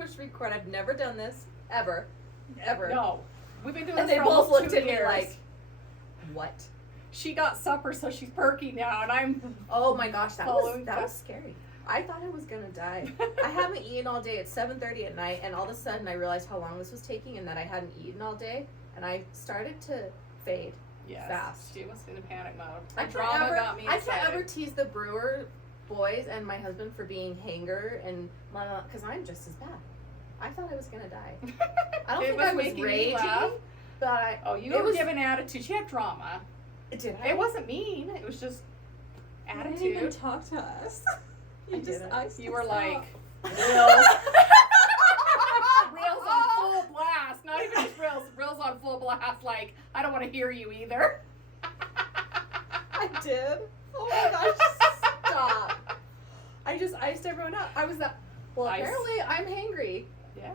push record. I've never done this ever. No, we've been doing And this they for both almost looked 2 at me years. like, what? She got supper, so she's perky now, and I'm. Oh my gosh, that was Following that. scary. I thought I was gonna die. I haven't eaten all day. It's 7:30 at night, and all of a sudden I realized how long this was taking, and that I hadn't eaten all day, and I started to fade. Yes, fast. she was in a panic mode. I The drama can't got me excited. ever tease the Brewer boys and my husband for being hanger and because I'm just as bad. I thought I was gonna die. I don't It think was I was making you raging, laugh. but You it were was giving attitude. She had drama. Did It wasn't mean. It was just You didn't even attitude. talk to us. I didn't. You were like Reels. reels on full blast. Not even just reels. Reels on full blast. Like, I don't want to hear you either. I did. Oh my gosh, stop. I iced everyone out. I was that. Well, Ice. apparently I'm hangry. Yes.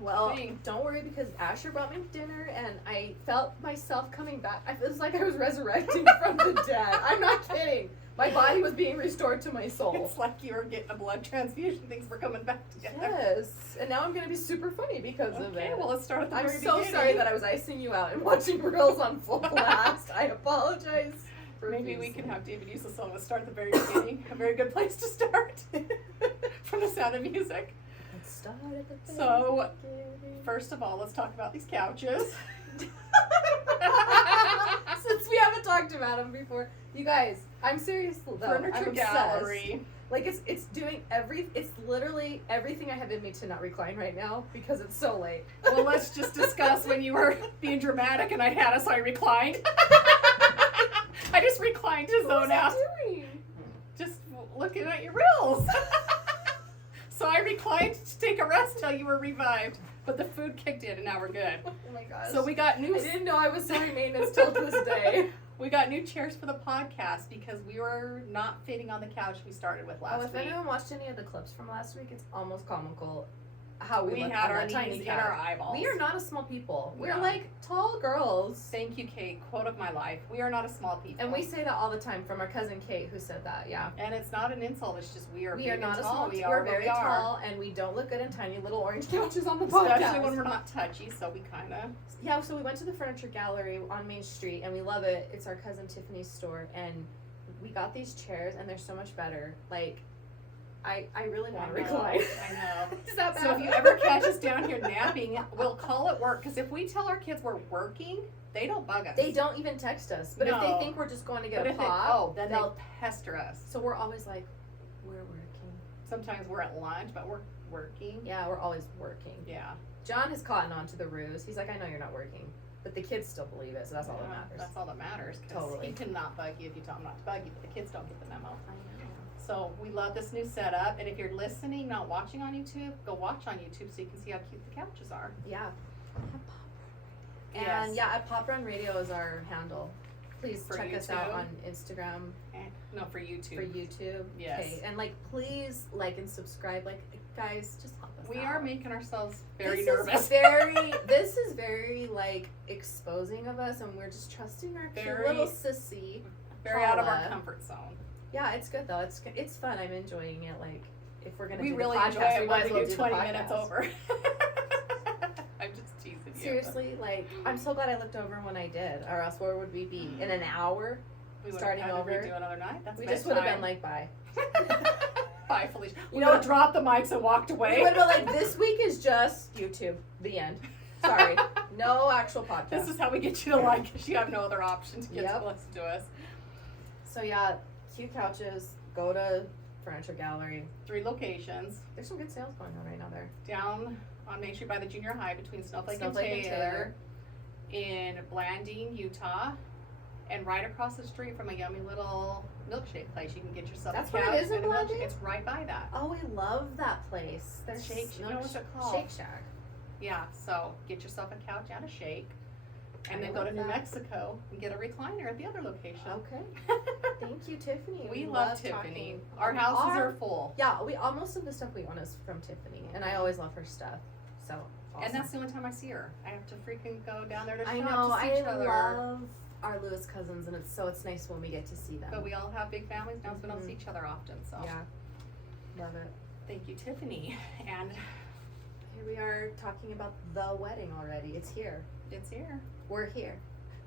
Well, Thing. don't worry because Asher brought me dinner and I felt myself coming back. It was like I was resurrecting from the dead. I'm not kidding. My body was being restored to my soul. It's like you were getting a blood transfusion. Things were coming back together. Yes. And now I'm going to be super funny because of Okay, it. well, let's start at the I'm very so beginning. sorry that I was icing you out and watching Reels on full blast. I apologize. Maybe we profusely. can have David use the song. Let's start at the very beginning. A very good place to start. From the Sound of Music. Let's start at the very So, beginning. First of all, let's talk about these couches. Since we haven't talked about them before, you guys, I'm serious though. I'm Furniture obsessed. gallery. Like it's doing it's literally everything I have in me to not recline right now because it's so late. Well, let's just discuss when you were being dramatic and I had us, so I reclined. I just reclined to What was zone out. I doing? Just looking at your reels. So I reclined to take a rest till you were revived. But the food kicked in and now we're good. Oh my gosh. So we got I new didn't know I was so high maintenance till this day. we got new chairs for the podcast because we were not fitting on the couch we started with last If week. anyone watched any of the clips from last week, it's almost comical how we We look had on our that tiny knees in couch. our eyeballs. We are not a small people. We're No. like tall girls. Thank you, Kate. Quote of my life. We are not a small people. And we say that all the time from our cousin Kate who said that, yeah. And it's not an insult, it's just we are We big are not and a tall. small We we're are very what we are. tall and we don't look good in tiny little orange couches on the podcast. Especially when we're not touchy, so we kind of... Yeah, so we went to the furniture gallery on Main Street and we love it. It's our cousin Tiffany's store and we got these chairs and they're so much better. Like, I really want to recline. I know. Is that bad? So if you ever catch us down here napping, we'll call it work. Because if we tell our kids we're working, they don't bug us. They don't even text us. But if they No. think we're just going to get But a if they, pop, then they'll... they pester us. So we're always like, we're working. Sometimes we're at lunch, but we're working. Yeah, we're always working. Yeah. John has caught on to the ruse. He's like, I know you're not working. But the kids still believe it, so that's all that matters. That's all that matters. 'Cause Totally. he cannot bug you if you tell him not to bug you, but the kids don't get the memo. I know. So we love this new setup, and if you're listening, not watching on YouTube, go watch on YouTube so you can see how cute the couches are. Yeah. Yes. And yeah, at Pop Run Radio is our handle. Please For check us out YouTube? on Instagram, No, for YouTube. for YouTube. Yes. Okay. And like, please like and subscribe. Like, guys, just help us We out. are making ourselves very this nervous. This is very like exposing of us, and we're just trusting our cute Very- little sissy. very out of our Paula. comfort zone. Yeah, it's good though. It's fun. I'm enjoying it. Like, if we're gonna We do really the enjoy podcast, it we when might as we well do do 20 the minutes podcast. over. I'm just teasing you. Seriously, like, I'm so glad I looked over when I did, or else where would we be? In an hour? We would starting have had over. to redo another night. That's We just would have been bedtime. like, bye. Bye, Felicia. You We know would have what? dropped the mics and walked We away. would have been like, this week is just YouTube. The end. Sorry. No actual podcast. This is how we get you to like us. You have no other option to get Yep. to listen to us. So yeah, cute couches. Go to Furniture Gallery. 3 locations. There's some good sales going on right now there. Down on Main Street by the junior high between Snowflake and Snowflake and Taylor. In Blanding, Utah. And right across the street from a yummy little milkshake place. You can get yourself That's a where it couch is in and a milkshake. Blanding? It's right by that. Oh, I love that place. There's Shake, you know what's it called? Shake Shack. Yeah, so get yourself a couch and a shake. And I then go to love New that. Mexico and get a recliner at the other location. Okay. Thank you, Tiffany. We love Tiffany. talking. Our houses are full. Yeah, most of the stuff we own is from Tiffany, and I always love her stuff. So awesome. And that's the only time I see her. I have to freaking go down there to shop I know. to see I each other. love our Lewis cousins, and it's nice when we get to see them. But we all have big families now, so we don't Mhm. see each other often. So Yeah, love it. thank you, Tiffany. And talking about the wedding already. It's here. It's here. We're here.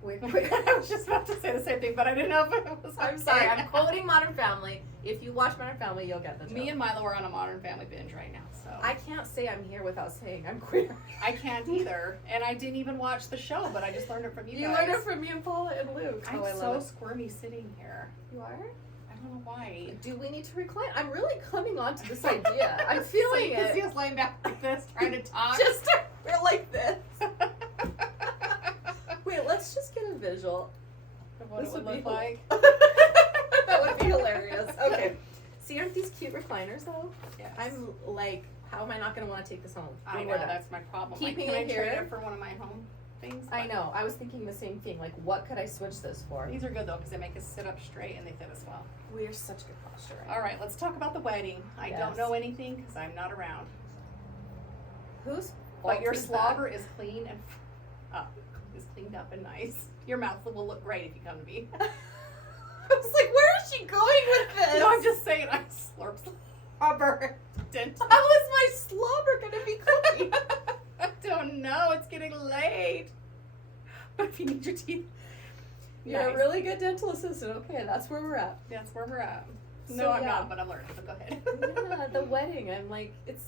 We're I was just about to say the same thing, but I didn't know if it was. I'm sorry. I'm quoting Modern Family. If you watch Modern Family, you'll get the joke. Me and Milo are on a Modern Family binge right now, so. I can't say I'm here without saying I'm queer. I can't either, and I didn't even watch the show, but I just learned it from you You guys. learned it from me and Paula and Luke. I'm I so love it. squirmy sitting here. You are? I don't know why. Do we need to recline? I'm really coming on to this idea. I'm feeling so you can it. see us laying back like this, trying to talk. Just we're like this. Wait, let's just get a visual. Of what This it would would look be like. That would be hilarious. Okay. See, aren't these cute recliners though? Yes. I'm like, how am I not going to want to take this home? I when know, we're done? that's my problem. Keeping like, it can I trade here? it for one of my home things? I But know. I was thinking the same thing. Like, what could I switch this for? These are good though, because they make us sit up straight and they fit us well. We are such good posture. All right, let's talk about the wedding. I don't Yes. know anything because I'm not around. Who's? But your fault is slobber is clean and is cleaned up and nice. Your mouth will look great if you come to me. that? I was like, where is she going with this? No, I'm just saying I slurp slobber. Dental. How is my slobber gonna be clean? I don't know. It's getting late. But if you need your teeth, You're nice. a really good dental assistant. Okay, that's where we're at. That's where we're at. So, No, I'm yeah. not, but I'm learning. So go ahead. Yeah, the wedding. I'm like, it's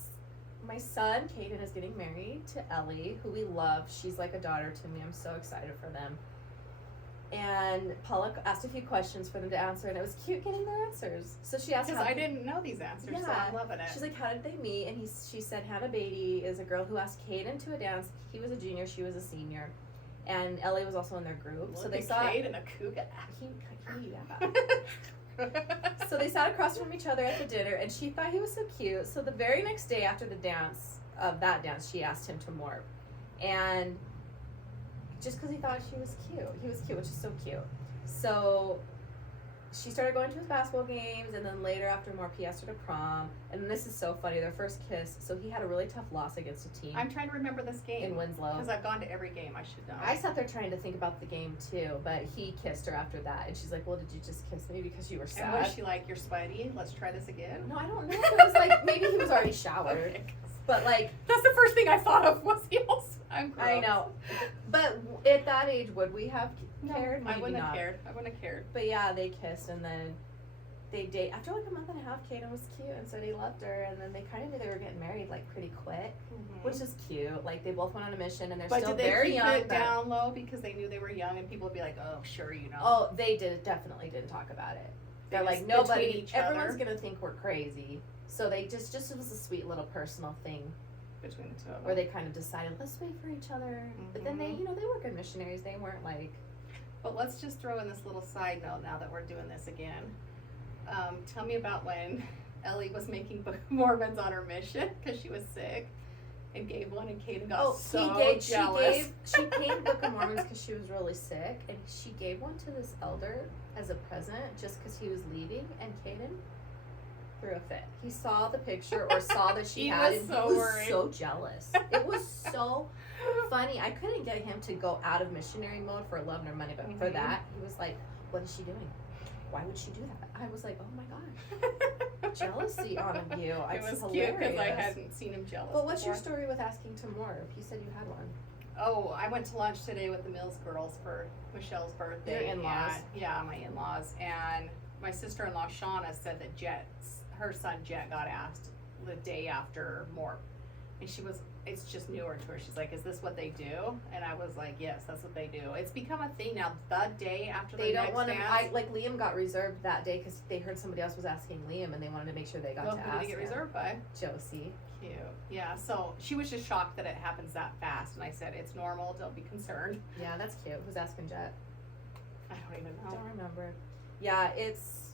my son, Kaiden, is getting married to Ellie, who we love. She's like a daughter to me. I'm so excited for them. And Paula asked a few questions for them to answer, and it was cute getting their answers. So she asked, Because how I didn't know these answers, so Yeah. I'm loving it. She's like, how did they meet? And she said Hannah Beatty is a girl who asked Kaiden to a dance. He was a junior, she was a senior, and Ellie was also in their group. So they saw. Kate and a cougar. So they sat across from each other at the dinner, and she thought he was so cute. So the very next day after the dance, she asked him to morph. And just because he thought he was cute, which is so cute. So she started going to his basketball games, and then later after morph, he asked her to prom. And then this is so funny, their first kiss. So he had a really tough loss against a team I'm trying to remember this game. in Winslow. Because I've gone to every game, I should know. I sat there trying to think about the game too, but he kissed her after that, and she's like, "Well, did you just kiss me because you were sad?" And was she like, you're sweaty, let's try this again? No, I don't know. It was like maybe he was already showered, Okay, 'cause but like that's the first thing I thought of was he also. I'm gross. I know. But at that age, would we have No, cared? I Maybe wouldn't not. have cared. I wouldn't have cared. But yeah, they kissed, and then they date. After like a month and a half, Kaiden was cute and said he loved her, and then they kind of knew they were getting married like pretty quick, which is cute. Like they both went on a mission, and they're But still did they very keep young. it but- down low because they knew they were young and people would be like, oh, sure, you know. Oh, they definitely didn't talk about it. They're Just like, nobody, between each everyone's other. gonna think we're crazy. So they just it was a sweet little personal thing Between the two of them. where they kind of decided, let's wait for each other. But then they, Mhm. they were good missionaries. They weren't like, But let's just throw in this little side note now that we're doing this again. Tell me about when Ellie was making Book of Mormons on her mission because she was sick and gave one, and Kaiden got so jealous. she gave Book of Mormons because she was really sick, and she gave one to this elder as a present just because he was leaving, and Kaiden threw a fit. He saw the picture or saw that she He had was it, so he was worried. so jealous. It was so funny. I couldn't get him to go out of missionary mode for love nor money, but for Mhm. that, he was like, what is she doing? Why would she do that? I was like, oh my gosh, jealousy on you. It It's was cute because I hilarious. hadn't seen him jealous. But what's your before. story with asking to morph? You said you had one. Oh, I went to lunch today with the Mills girls for Michelle's birthday. Your in-laws. and- yeah, my in-laws. And my sister-in-law, Shauna, said that her son Jet got asked the day after Morp. And it's just newer to her. She's like, is this what they do? And I was like, yes, that's what they do. It's become a thing now. The day after They the don't next want to. dance. Liam got reserved that day because they heard somebody else was asking Liam, and they wanted to make sure they got well, to who ask did it get him. reserved by? Josie. Cute. Yeah, so she was just shocked that it happens that fast. And I said, it's normal. Don't be concerned. Yeah, that's cute. Who's asking Jet? I don't even know. Don't remember. Yeah, it's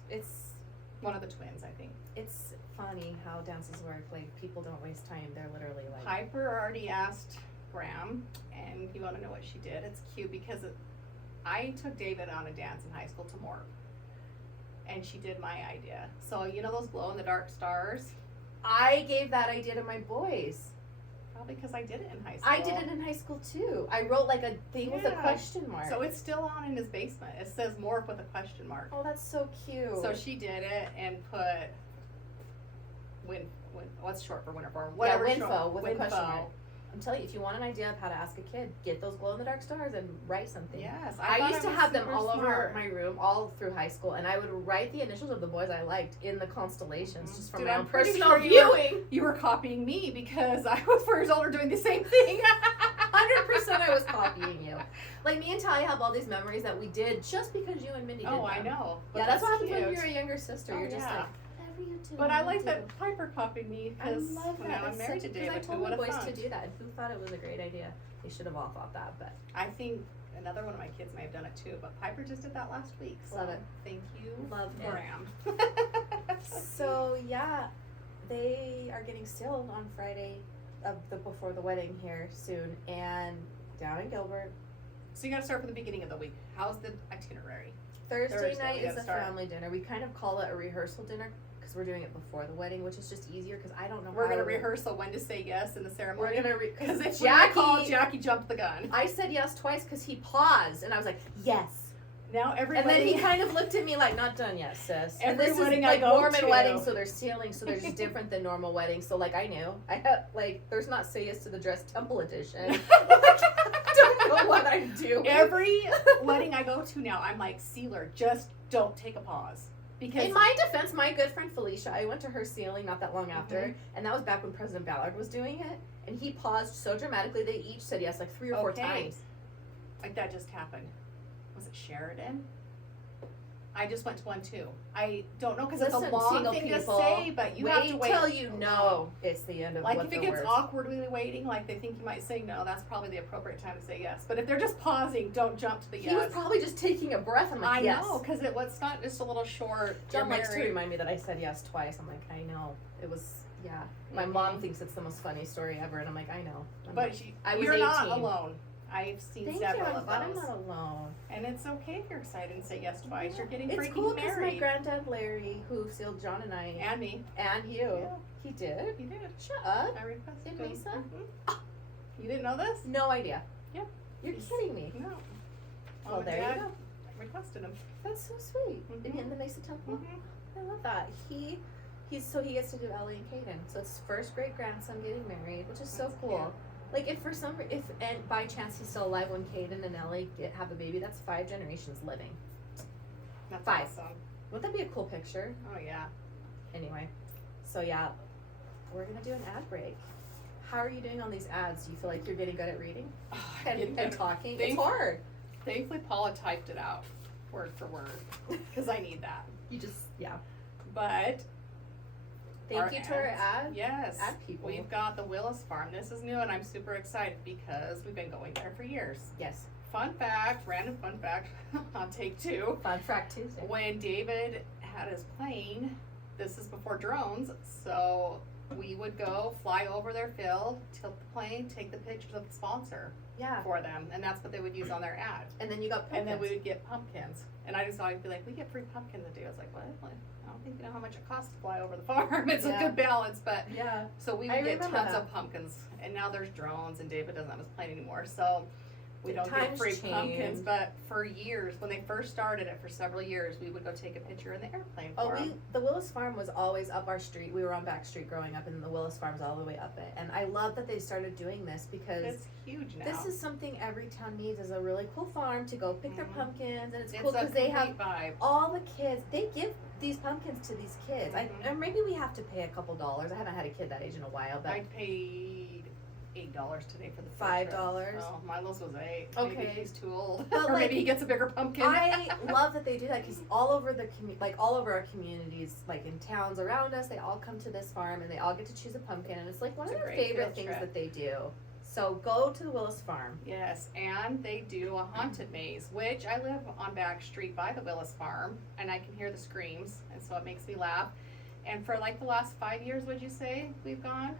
One of the twins, I think. it's funny how dances work. Like people don't waste time. They're literally like. Piper already asked Graham, and you want to know what she did? It's cute because I took David on a dance in high school to Morp, and she did my idea. So you know those glow in the dark stars? I gave that idea to my boys. Probably because I did it in high school. I did it in high school too. I wrote like a thing with a Yeah. question mark. So it's still on in his basement. It says Morp with a question mark. Oh, that's so cute. So she did it and put what's short for winter form? Whatever Winfo short, with a question mark. I'm telling you, if you want an idea of how to ask a kid, get those glow-in-the-dark stars and write something. Yes, I thought used it to was have them super all over smart. my room all through high school, and I would write the initials of the boys I liked in the constellations just from Dude, my I'm own pretty personal sure you were- viewing. You were copying me because I was 4 years older doing the same thing. 100% I was copying you. Like, me and Talia have all these memories that we did just because you and Mindy did Oh, I them. know. But Yeah, that's what happens cute. when you're a younger sister. Oh, You're just yeah. like, whatever you do. But I you like do. that Piper copied me I because love that. now I'm That's married to such- 'cause I David. told Who the would have boys thought? to do that, and who thought it was a great idea? They should have all thought that, but I think another one of my kids may have done it too, but Piper just did that last week. So Love it. Thank you, love it. Graham. So yeah, they are getting sealed on Friday of the before the wedding here soon, and down in Gilbert. So you got to start from the beginning of the week. How's the itinerary? Thursday Thursday, night we is gotta a start. family dinner. We kind of call it a rehearsal dinner because we're doing it before the wedding, which is just easier because I don't know. We're how gonna to rehearse when to say yes in the We're ceremony. gonna Because because if we recall, Jackie. Jackie jumped the gun. I said yes twice because he paused, and I was like yes. Now everybody. And then he kind of looked at me like, "Not done yet, sis." And Every this wedding is I like go Mormon to- weddings, so they're sealing, so they're just different than normal weddings. So like I knew, I had like, there's not say yes to the dress temple edition. I don't know what I'm doing. Every wedding I go to now, I'm like, Sealer, just don't take a pause. Because In my defense, my good friend Felicia, I went to her sealing not that long after, and that was back when President Ballard was doing it, and he paused so dramatically. They each said yes like 3 or 4 Okay. times. like that just happened. Was it Sheridan? I just went to one too. I don't know because it's a Listen, long single thing people, to say, but you have to wait till you know it's the end of Like what if it the gets words. awkwardly waiting, like they think you might say no, that's probably the appropriate time to say yes. But if they're just pausing, don't jump to the yes. He was probably just taking a breath. I'm like, I yes. know, because it's not just a little short. John you're likes to married. remind me that I said yes twice. I'm like, I know. It was, yeah. My Mhm. mom thinks it's the most funny story ever, and I'm like, I know. I'm But like, you, I was you're not 18. alone. I've seen Thank you. several I'm of glad I'm those. not alone. And it's okay if you're excited and say yes twice. You're getting It's freaking cool because my married. granddad Larry, who sealed John and I, And me. and you, Yeah. he did. You did. Shut up. I requested In him. Mesa? Mhm. You didn't know this? No idea. Yep. You're kidding me. No. Well, Mom and there Dad you go. requested him. That's so sweet. Mhm. In the Mesa Temple. Mm-hmm. I love that. He gets to do Ellie and Kaiden. So it's first great grandson getting married, which is so That's cool. cute. Like and by chance he's still alive when Kaiden and Ellie have a baby, that's 5 generations living. That's 5. awesome. Wouldn't that be a cool picture? Oh yeah. Anyway, so yeah, we're gonna do an ad break. How are you doing on these ads? Do you feel like you're getting good at reading and talking? It's hard. Thankfully, Paula typed it out word for word because I need that. You just But Thank you to our ad yes, people. we've got the Willis Farm. This is new, and I'm super excited because we've been going there for years. Yes. Fun fact, random fun fact on take 2. Fun Fact Tuesday. When David had his plane, this is before drones, so we would go fly over their field, tilt the plane, take the pictures of the sponsor Yeah. for them, and that's what they would use on their ad. And then you got And then we pumpkins. would get pumpkins. And I just thought I'd be like, we get free pumpkins a day. I was like, what? Like, I don't think you know how much it costs to fly over the farm. It's Yeah. a good balance, but Yeah. so we I would get remember tons that. of pumpkins. And now there's drones, and David doesn't have his plane anymore, so we The don't get times free change. pumpkins. But for years, when they first started it, for several years, we would go take a picture in the airplane for them. The Willis Farm was always up our street. We were on Back Street growing up, and the Willis Farm's all the way up it. And I love that they started doing this because It's huge now. this is something every town needs, is a really cool farm to go pick their Mhm. pumpkins, and it's It's cool a because they have complete vibe. all the kids. They give these pumpkins to these kids. Mhm. And maybe we have to pay a couple dollars. I haven't had a kid that age in a while, but I paid $8 today for the field $5? trip. Oh, Milo's was $8. Okay. Maybe he's too old, But, or like, maybe he gets a bigger pumpkin. I love that they do that because all over all over our communities, like in towns around us, they all come to this farm and they all get to choose a pumpkin, and it's like one It's of a their great favorite field things trip. that they do. So go to the Willis Farm. Yes, and they do a haunted maze, which I live on Back Street by the Willis Farm, and I can hear the screams, and so it makes me laugh. And for like the last 5 years, would you say we've gone?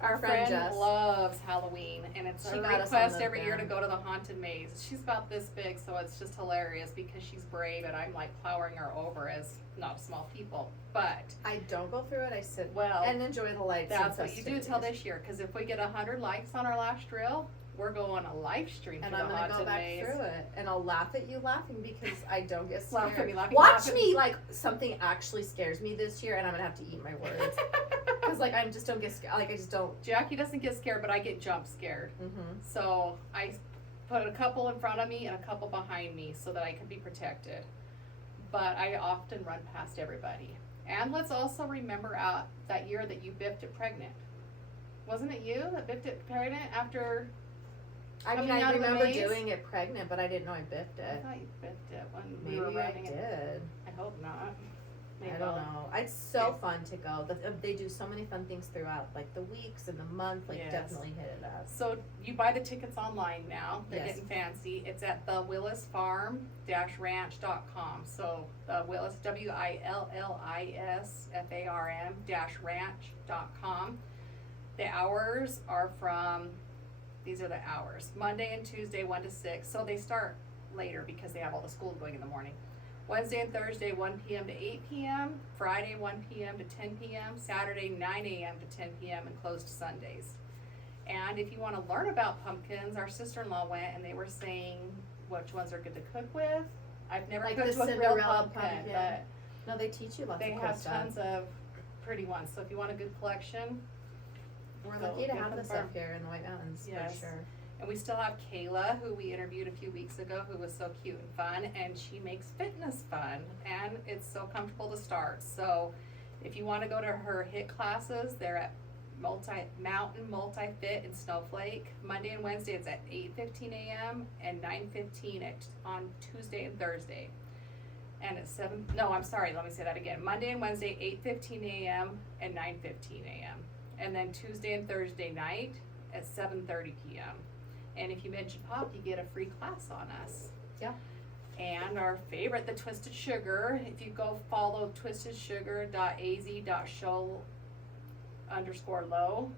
Our friend friend Jess. loves Halloween, and it's She her got us request on the every year to van. go to the haunted maze. She's about this big, so it's just hilarious because she's brave, and I'm like plowing her over as not small people. But I don't go through it. I sit well, and enjoy the lights. that's and what you do till festivities. this year, because if we get 100 likes on our last reel, we're going a live stream And for I'm the gonna haunted go back maze. through it, and I'll laugh at you laughing because I don't get scared. Laugh at me laughing, Watch laughing. me like something actually scares me this year, and I'm gonna have to eat my words because because like I just don't get scared. Like I just don't. Jackie doesn't get scared, but I get jump scared. Mm-hmm. So I put a couple in front of me and a couple behind me so that I can be protected. But I often run past everybody. And let's also remember that year that you biffed it pregnant. Wasn't it you that biffed it pregnant after? I mean, Coming I out of the remember maze? doing it pregnant, but I didn't know I biffed I it. thought you biffed it when we Maybe were I riding it. did. I hope not. I don't know. It's so fun to go. They do so many fun things throughout, like the weeks and the month. Like Yes. definitely hit it up. So you buy the tickets online now. They're Yes. getting fancy. It's at the willisfarm-ranch.com. So the Willis, WILLISFARM-ranch.com. The hours are from, these are the hours, Monday and Tuesday 1 to 6. So they start later because they have all the school going in the morning. Wednesday and Thursday 1 p.m. to 8 p.m. Friday 1 p.m. to 10 p.m. Saturday 9 a.m. to 10 p.m. and closed Sundays. And if you want to learn about pumpkins, our sister-in-law went and they were saying which ones are good to cook with. I've never Like cooked the with real Cinderella pumpkin, pumpkin. but No, they teach you lots they of cool have stuff. tons of pretty ones. So if you want a good collection, We're go lucky to get have them this farm. up here in the White Mountains Yes. for sure. and we still have Kayla, who we interviewed a few weeks ago, who was so cute and fun, and she makes fitness fun, and it's so comfortable to start. So if you want to go to her HIIT classes, they're at Mountain Multi-Fit in Snowflake. Monday and Wednesday it's at 8:15 a.m. and 9:15 on Tuesday and Thursday. And at let me say that again. Monday and Wednesday 8:15 a.m. and 9:15 a.m. And then Tuesday and Thursday night at 7:30 p.m. And if you mention Pop, you get a free class on us. Yeah. And our favorite, the Twisted Sugar. If you go follow twistedsugar.az.show_low,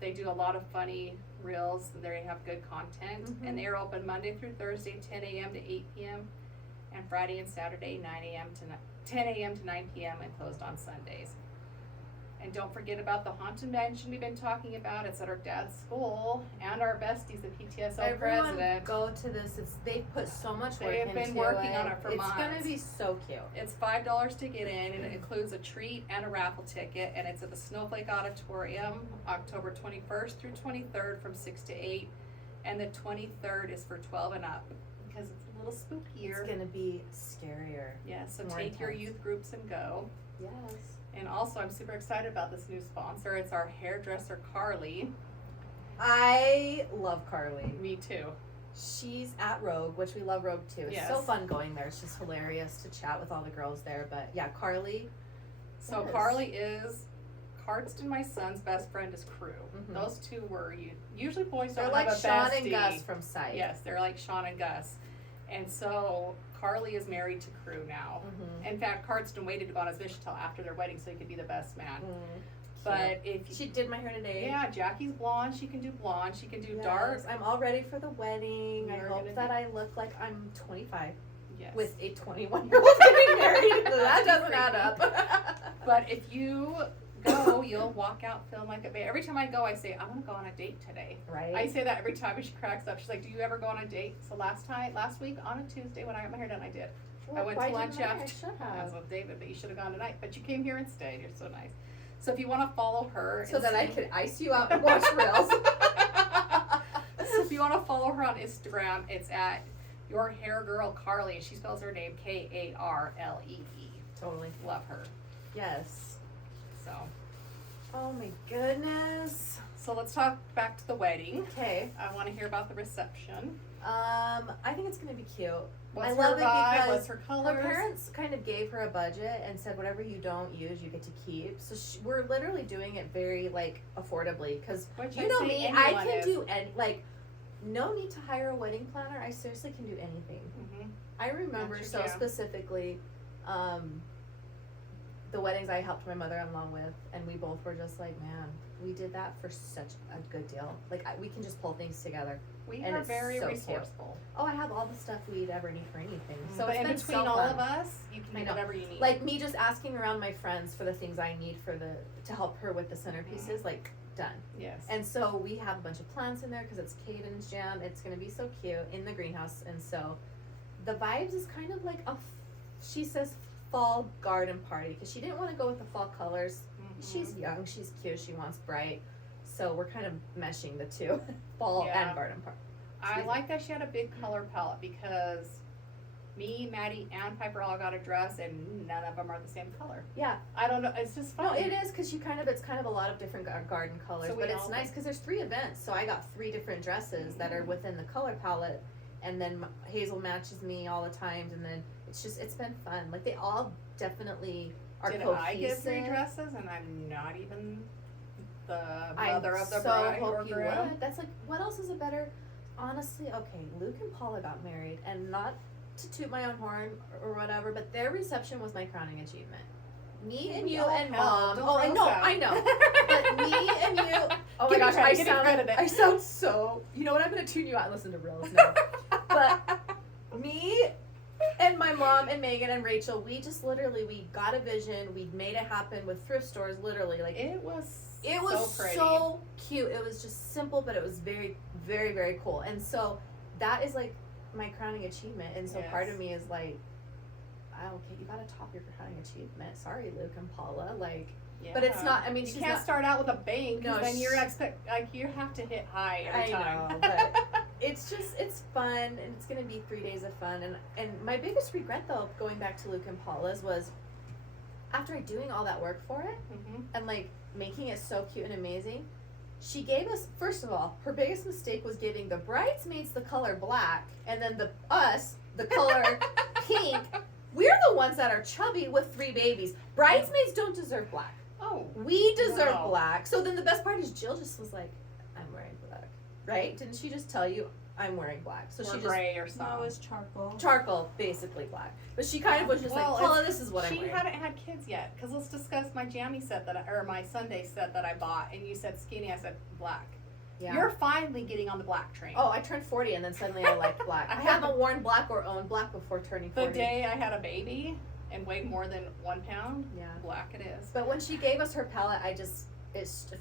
they do a lot of funny reels and they have good content. Mhm. And they are open Monday through Thursday, 10 a.m. to 8 p.m. and Friday and Saturday, 10 a.m. to 9 p.m. and closed on Sundays. And don't forget about the Haunted Mansion we've been talking about. It's at our dad's school and our besties, the PTSO Everyone president. go to this. They've put so much work They have into been working on it for It's months. gonna be so cute. It's $5 to get in, and it includes a treat and a raffle ticket, and it's at the Snowflake Auditorium, October 21st through 23rd from 6 to 8, and the 23rd is for 12 and up, because it's a little spookier. It's gonna be scarier. Yeah, so more take your intense. youth groups and go. Yes. And also, I'm super excited about this new sponsor. It's our hairdresser, Carly. I love Carly. Me too. She's at Rogue, which we love Rogue too. It's so Yes. fun going there. It's just hilarious to chat with all the girls there. But yeah, Carly. So Yes. Carly is Karsten, my son's best friend, is Crew. Mhm. Those two were usually boys They're don't like have a Sean bestie. and Gus from Sight. Yes, they're like Sean and Gus. And so Carly is married to Crew now. Mm-hmm. In fact, Karsten waited to go on his mission till after their wedding so he could be the best man. But if she did my hair today. yeah, Jackie's blonde. She can do blonde. She can do Yes, dark. I'm all ready for the wedding. I You're hope gonna that be- I look like I'm 25 Yes. with a 21-year-old getting married. That doesn't add up. But if you go, you'll walk out feeling like a babe. Every time I go, I say, I'm gonna go on a date today. Right. I say that every time, and she cracks up. She's like, "Do you ever go on a date?" So last week on a Tuesday when I got my hair done, I did. I went to lunch I after. should I was have. with David, but you should have gone tonight. But you came here and stayed. You're so nice. So if you want to follow her, So and that I see- could ice you out and watch reels. So if you want to follow her on Instagram, it's at Your Hair Girl Carly, and she spells her name Karlee. Totally. Love her. Yes. So Oh my goodness. let's talk back to the wedding. Okay. I want to hear about the reception. I think it's gonna be cute. What's I her love it vibe? because What's her colors? Her parents kind of gave her a budget and said whatever you don't use, you get to keep. So we're literally doing it very like affordably because Which you I know say me, I anyone can is. do any like. No need to hire a wedding planner. I seriously can do anything. Mhm. I remember Yes, you so can. specifically the weddings I helped my mother-in-law with, and we both were just like, man, we did that for such a good deal. Like we can just pull things together. We And are it's very so cute. resourceful. Oh, I have all the stuff we'd ever need for anything. So but it's in been between so all fun. of us, you can I do know. whatever you need. Like me just asking around my friends for the things I need to help her with the centerpieces, like done. yes. And so we have a bunch of plants in there because it's Kaiden's jam. It's gonna be so cute in the greenhouse. And so the vibes is kind of like she says fall garden party because she didn't want to go with the fall colors. she's young, she's cute, she wants bright. So we're kind of meshing the two, fall Yeah. and garden party. I like that she had a big color palette because me, Maddie, and Piper all got a dress and none of them are the same color. Yeah. I don't know. It's just fun. No, it is because it's kind of a lot of different garden colors, So we but it's all- nice because there's 3 events. So I got 3 different dresses that are within the color palette, and then Hazel matches me all the times, and then it's been fun. Like they all definitely are Did cohesive. I get 3 dresses and I'm not even the I mother of the so bride hope or you groom? would. That's like, what else is a better? Honestly, okay, Luke and Paula got married, and not to toot my own horn or whatever, but their reception was my crowning achievement. Me and you Oh, and hell, mom. don't Oh, I roast know, that. I know. But me and you. Oh my Give me gosh, credit, give me credit. I sound so. You know what? I'm gonna tune you out and listen to reels now. But me and my mom and Maegan and Rachel, we got a vision. We made it happen with thrift stores. Literally, like It was was so pretty. so cute. It was just simple, but it was very, very, very cool. And so that is like my crowning achievement. And so part of Yes. me is like, okay, you gotta top your crowning achievement. Sorry, Luke and Paula. Like, but it's Yeah. not. I mean, You she's can't not. start out with a bang because No, then you're you have to hit high every I time. know, but it's fun, and it's gonna be 3 days of fun. And my biggest regret though, going back to Luke and Paula's, was after doing all that work for it Mhm. and like making it so cute and amazing. She gave us, first of all, her biggest mistake was giving the bridesmaids the color black, and then the color pink. We're the ones that are chubby with 3 babies. Bridesmaids don't deserve black. Oh, We deserve No. black. So then the best part is Jill just was like, I'm wearing black. Right? Didn't she just tell you, I'm wearing black? So or she just, gray or No, something. it was charcoal. charcoal, basically black. But she kind of was just Well, like, Paula, this is what I'm She wearing. hadn't had kids yet. Because let's discuss my jammy set or my Sunday set that I bought, and you said skinny. I said black. Yeah. You're finally getting on the black train. Oh, I turned 40 and then suddenly I liked black. I haven't worn black or owned black before turning 40. the day I had a baby and weighed more than 1 pound, Yeah. black it is. But when she gave us her palette,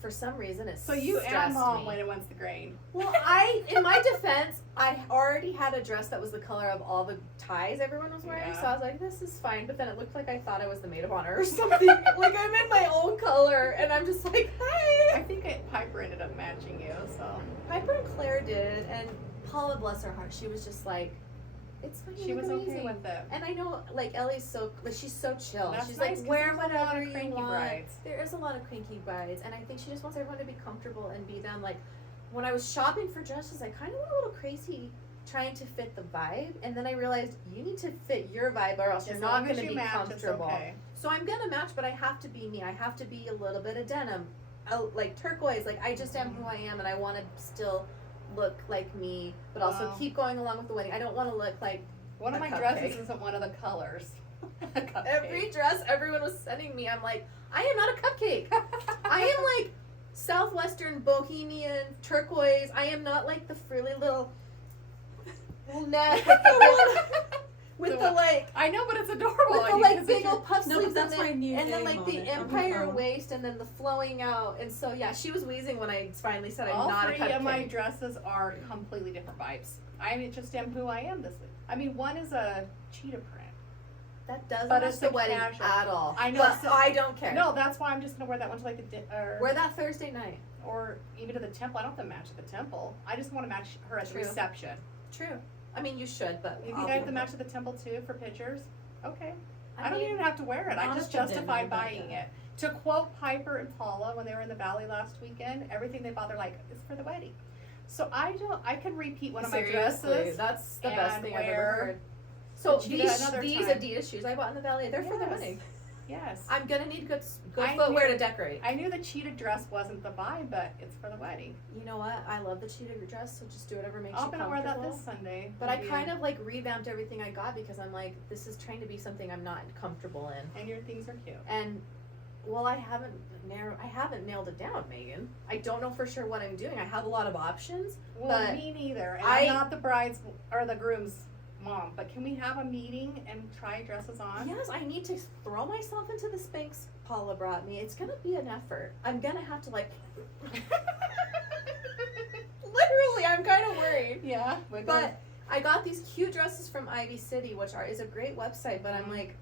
for some reason, it's So you and stressed mom me. went against the grain. Well, in my defense, I already had a dress that was the color of all the ties everyone was wearing, Yeah. so I was like, this is fine. But then it looked like I thought I was the maid of honor or something. Like I'm in my own color, and I'm just like, hi. I think Piper ended up matching you, so. Piper and Claire did, and Paula, bless her heart, she was just like, it's fine. you She look was amazing. okay with it. And I know, like Ellie's she's so chill. That's She's nice, like, 'cause wear there's a lot whatever of you cranky want. brides. There is a lot of cranky brides, and I think she just wants everyone to be comfortable and be them. Like, when I was shopping for dresses, I kind of went a little crazy trying to fit the vibe, and then I realized you need to fit your vibe, or else you're As not long going as to you be match, comfortable. It's okay. So I'm gonna match, but I have to be me. I have to be a little bit of denim, like turquoise. Like I just am who I am, and I want to still look like me, but also Wow. keep going along with the wedding. I don't want to look like One of A my dresses cupcake. isn't one of the colors. A cupcake. every dress everyone was sending me. I'm like, I am not a cupcake. I am like southwestern bohemian turquoise. I am not like the frilly little neck with the like. I know, but it's adorable. With the I mean, like 'cause big it's old puff No, sleeves but that's and my then, new and then name like on the it, on the empire phone. waist and then the flowing out, and so yeah, she was wheezing when I finally said I'm all not a 3 of my cupcake. dresses are completely different vibes. I just am who I am this week. I mean, one is a cheetah print. That doesn't But match it's the a wedding casual. at all. I know, but so- I don't care. No, that's why I'm just gonna wear that one to like the Wear that Thursday night. or even to the temple. I don't have to match at the temple. I just want to match her at True. the reception. True. I mean, you should, but If I'll you guys have be to match at the temple too for pictures, okay. I don't mean, even have to wear it. I I'll just have to justified dinner, but buying yeah. it. To quote Piper and Paula when they were in the valley last weekend, everything they bought, they're like, it's for the wedding. So I could repeat one of my seriously, dresses. that's the best and thing I've ever wear heard. So the cheetah these another these time. Adidas shoes I bought in the Valley, they're for the Yes. wedding. Yes. I'm gonna need good I footwear knew- to decorate. I knew the cheetah dress wasn't the vibe, but it's for the wedding. You know what? I love the cheetah dress, so just do whatever makes I'm you gonna wear comfortable. that this Sunday. But I kind of like revamped everything I got because I'm like, this is trying to be something I'm not comfortable in. And your things are cute. And well, I haven't nailed it down, Megan. I don't know for sure what I'm doing. I have a lot of options. Well, But me neither. And I- I'm not the bride's or the groom's mom. But can we have a meeting and try dresses on? Yes, I need to throw myself into the Spanx Paula brought me. It's gonna be an effort. I'm gonna have to like literally, I'm kind of worried. Yeah. But I got these cute dresses from Ivy City, which is a great website, but I'm like,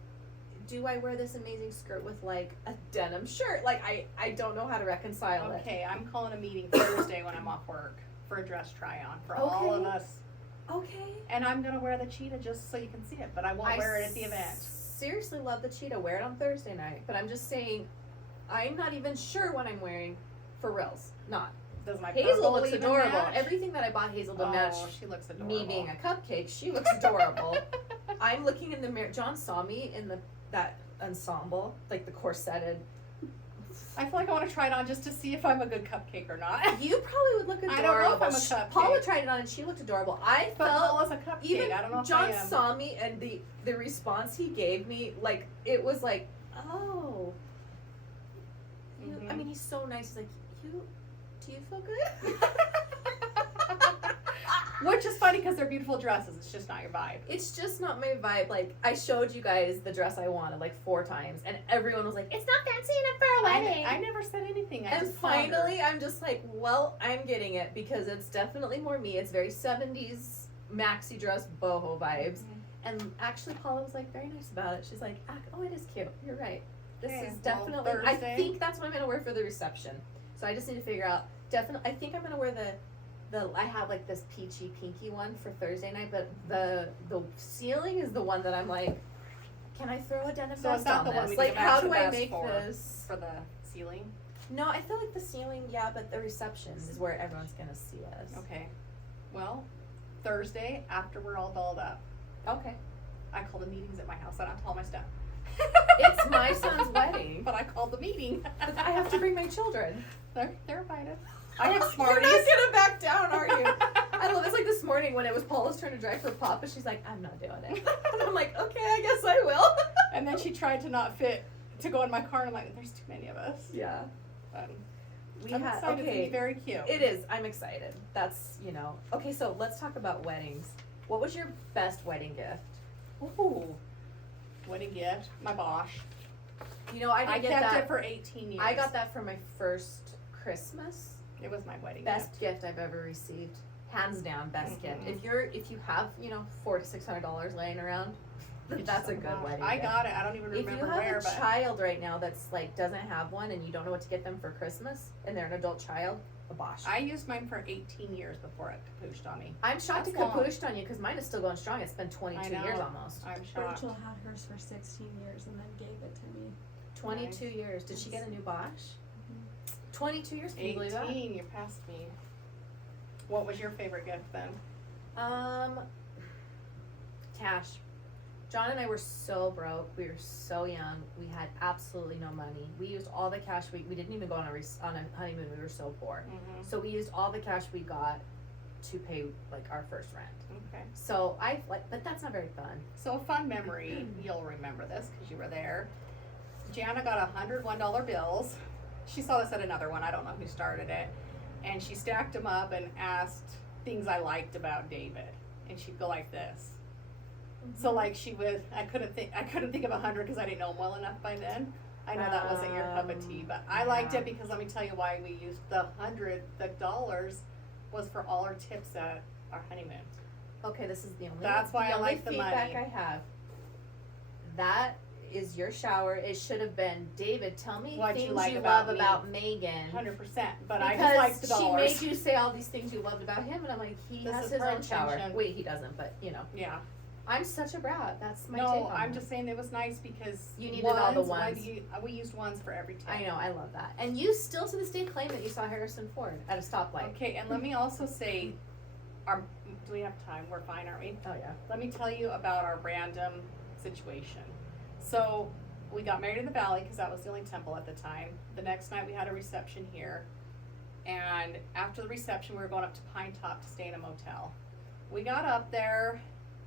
do I wear this amazing skirt with like a denim shirt? Like I don't know how to reconcile it. Okay, I'm calling a meeting Thursday when I'm off work for a dress try on for all of Okay. us. Okay. And I'm gonna wear the cheetah just so you can see it, but I won't wear it at the event. Seriously love the cheetah. Wear it on Thursday night. But I'm just saying, I'm not even sure what I'm wearing for reals. Not. Does my Hazel purple looks even adorable. match? Everything that I bought Hazel to match she looks adorable. me being a cupcake, she looks adorable. I'm looking in the mirror. John saw me in that ensemble, like the corseted. I feel like I want to try it on just to see if I'm a good cupcake or not. You probably would look adorable. I don't know if I'm a cupcake. Paula tried it on and she looked adorable. I But felt Paula's a cupcake. even I don't know if John I am. saw me and the response he gave me, like it was like, oh. I mean, he's so nice. He's like, do you feel good? Which is funny because they're beautiful dresses. It's just not your vibe. It's just not my vibe. Like, I showed you guys the dress I wanted like 4 times, and everyone was like, it's not fancy enough for a wedding. I never said anything. I And just pondered. finally, I'm just like, well, I'm getting it because it's definitely more me. It's very 70s maxi dress boho vibes. And actually, Paula was like very nice about it. She's like, oh, it is cute. You're right. This Okay, is well, definitely. Thursday. I think that's what I'm gonna wear for the reception. So I just need to figure out. Definitely, I think I'm gonna wear the. I have like this peachy pinky one for Thursday night, but the ceiling is the one that I'm like, can I throw a denim So vest is that on the one this? we Like, get how match do the I vest make for? this? For the ceiling? No, I feel like the ceiling, yeah, but the reception is where everyone's gonna see us. Okay. Well, Thursday, after we're all dolled up, Okay. I call the meetings at my house. I don't tell my stuff. It's my son's wedding. But I called the meeting. But I have to bring my children. They're invited. I have You're Smarties. not gonna back down, are you? I love it's like this morning when it was Paula's turn to drive for Papa. She's like, I'm not doing it. And I'm like, okay, I guess I will. And then she tried to not fit to go in my car, and I'm like, there's too many of us. Yeah. We I'm had excited. It's gonna be okay. very cute. It is. I'm excited. That's Okay, so let's talk about weddings. What was your best wedding gift? Ooh. Wedding gift. My Bosch. I didn't get kept that. it for 18 years. I got that for my first Christmas. It was my wedding Best gift. gift I've ever received. Hands down, best Mhm. gift. If you have $400 to $600 laying around, It's that's a just good wedding I gift. got it. I don't even If remember you have where, a but child right now that's like doesn't have one and you don't know what to get them for Christmas and they're an adult child, a Bosch. I used mine for 18 years before it capooched on me. I'm shocked it That's long. capooched on you because mine is still going strong. It's been 22 I years know. almost. I'm shocked. Rachel had hers for 16 years and then gave it to me. 22 years. Did she get a new Bosch? 22 years. Can you believe that? 18, you're past me. What was your favorite gift then? Cash. John and I were so broke. We were so young. We had absolutely no money. We used all the cash we didn't even go on a honeymoon. We were so poor. Mm-hmm. So we used all the cash we got to pay like our first rent. Okay. So but that's not very fun. So a fun memory, you'll remember this because you were there. Jana got $101 bills. She saw this at another one. I don't know who started it. And she stacked them up and asked things I liked about David. And she'd go like this. So like I couldn't think of 100 because I didn't know him well enough by then. I know that wasn't your cup of tea, but I liked it because let me tell you why we used the dollars was for all our tips at our honeymoon. Okay, this is the only. That's why I only like the feedback money. I have. That is your shower. It should have been David. Tell me What'd you things like you about love me? about Megan. 100%, but I just liked the dollars. She made you say all these things you loved about him, and I'm like, he This has is his her own shower. intention. Wait, he doesn't, but Yeah. I'm such a brat. That's my take No, on I'm it. just saying it was nice because You needed all the when ones. we used ones for every tip. I know, I love that. And you still to this day claim that you saw Harrison Ford at a stoplight. Okay, and let me also say, do we have time? We're fine, aren't we? Oh yeah. Let me tell you about our random situation. So we got married in the Valley because that was the only temple at the time. The next night we had a reception here, and after the reception we were going up to Pine Top to stay in a motel. We got up there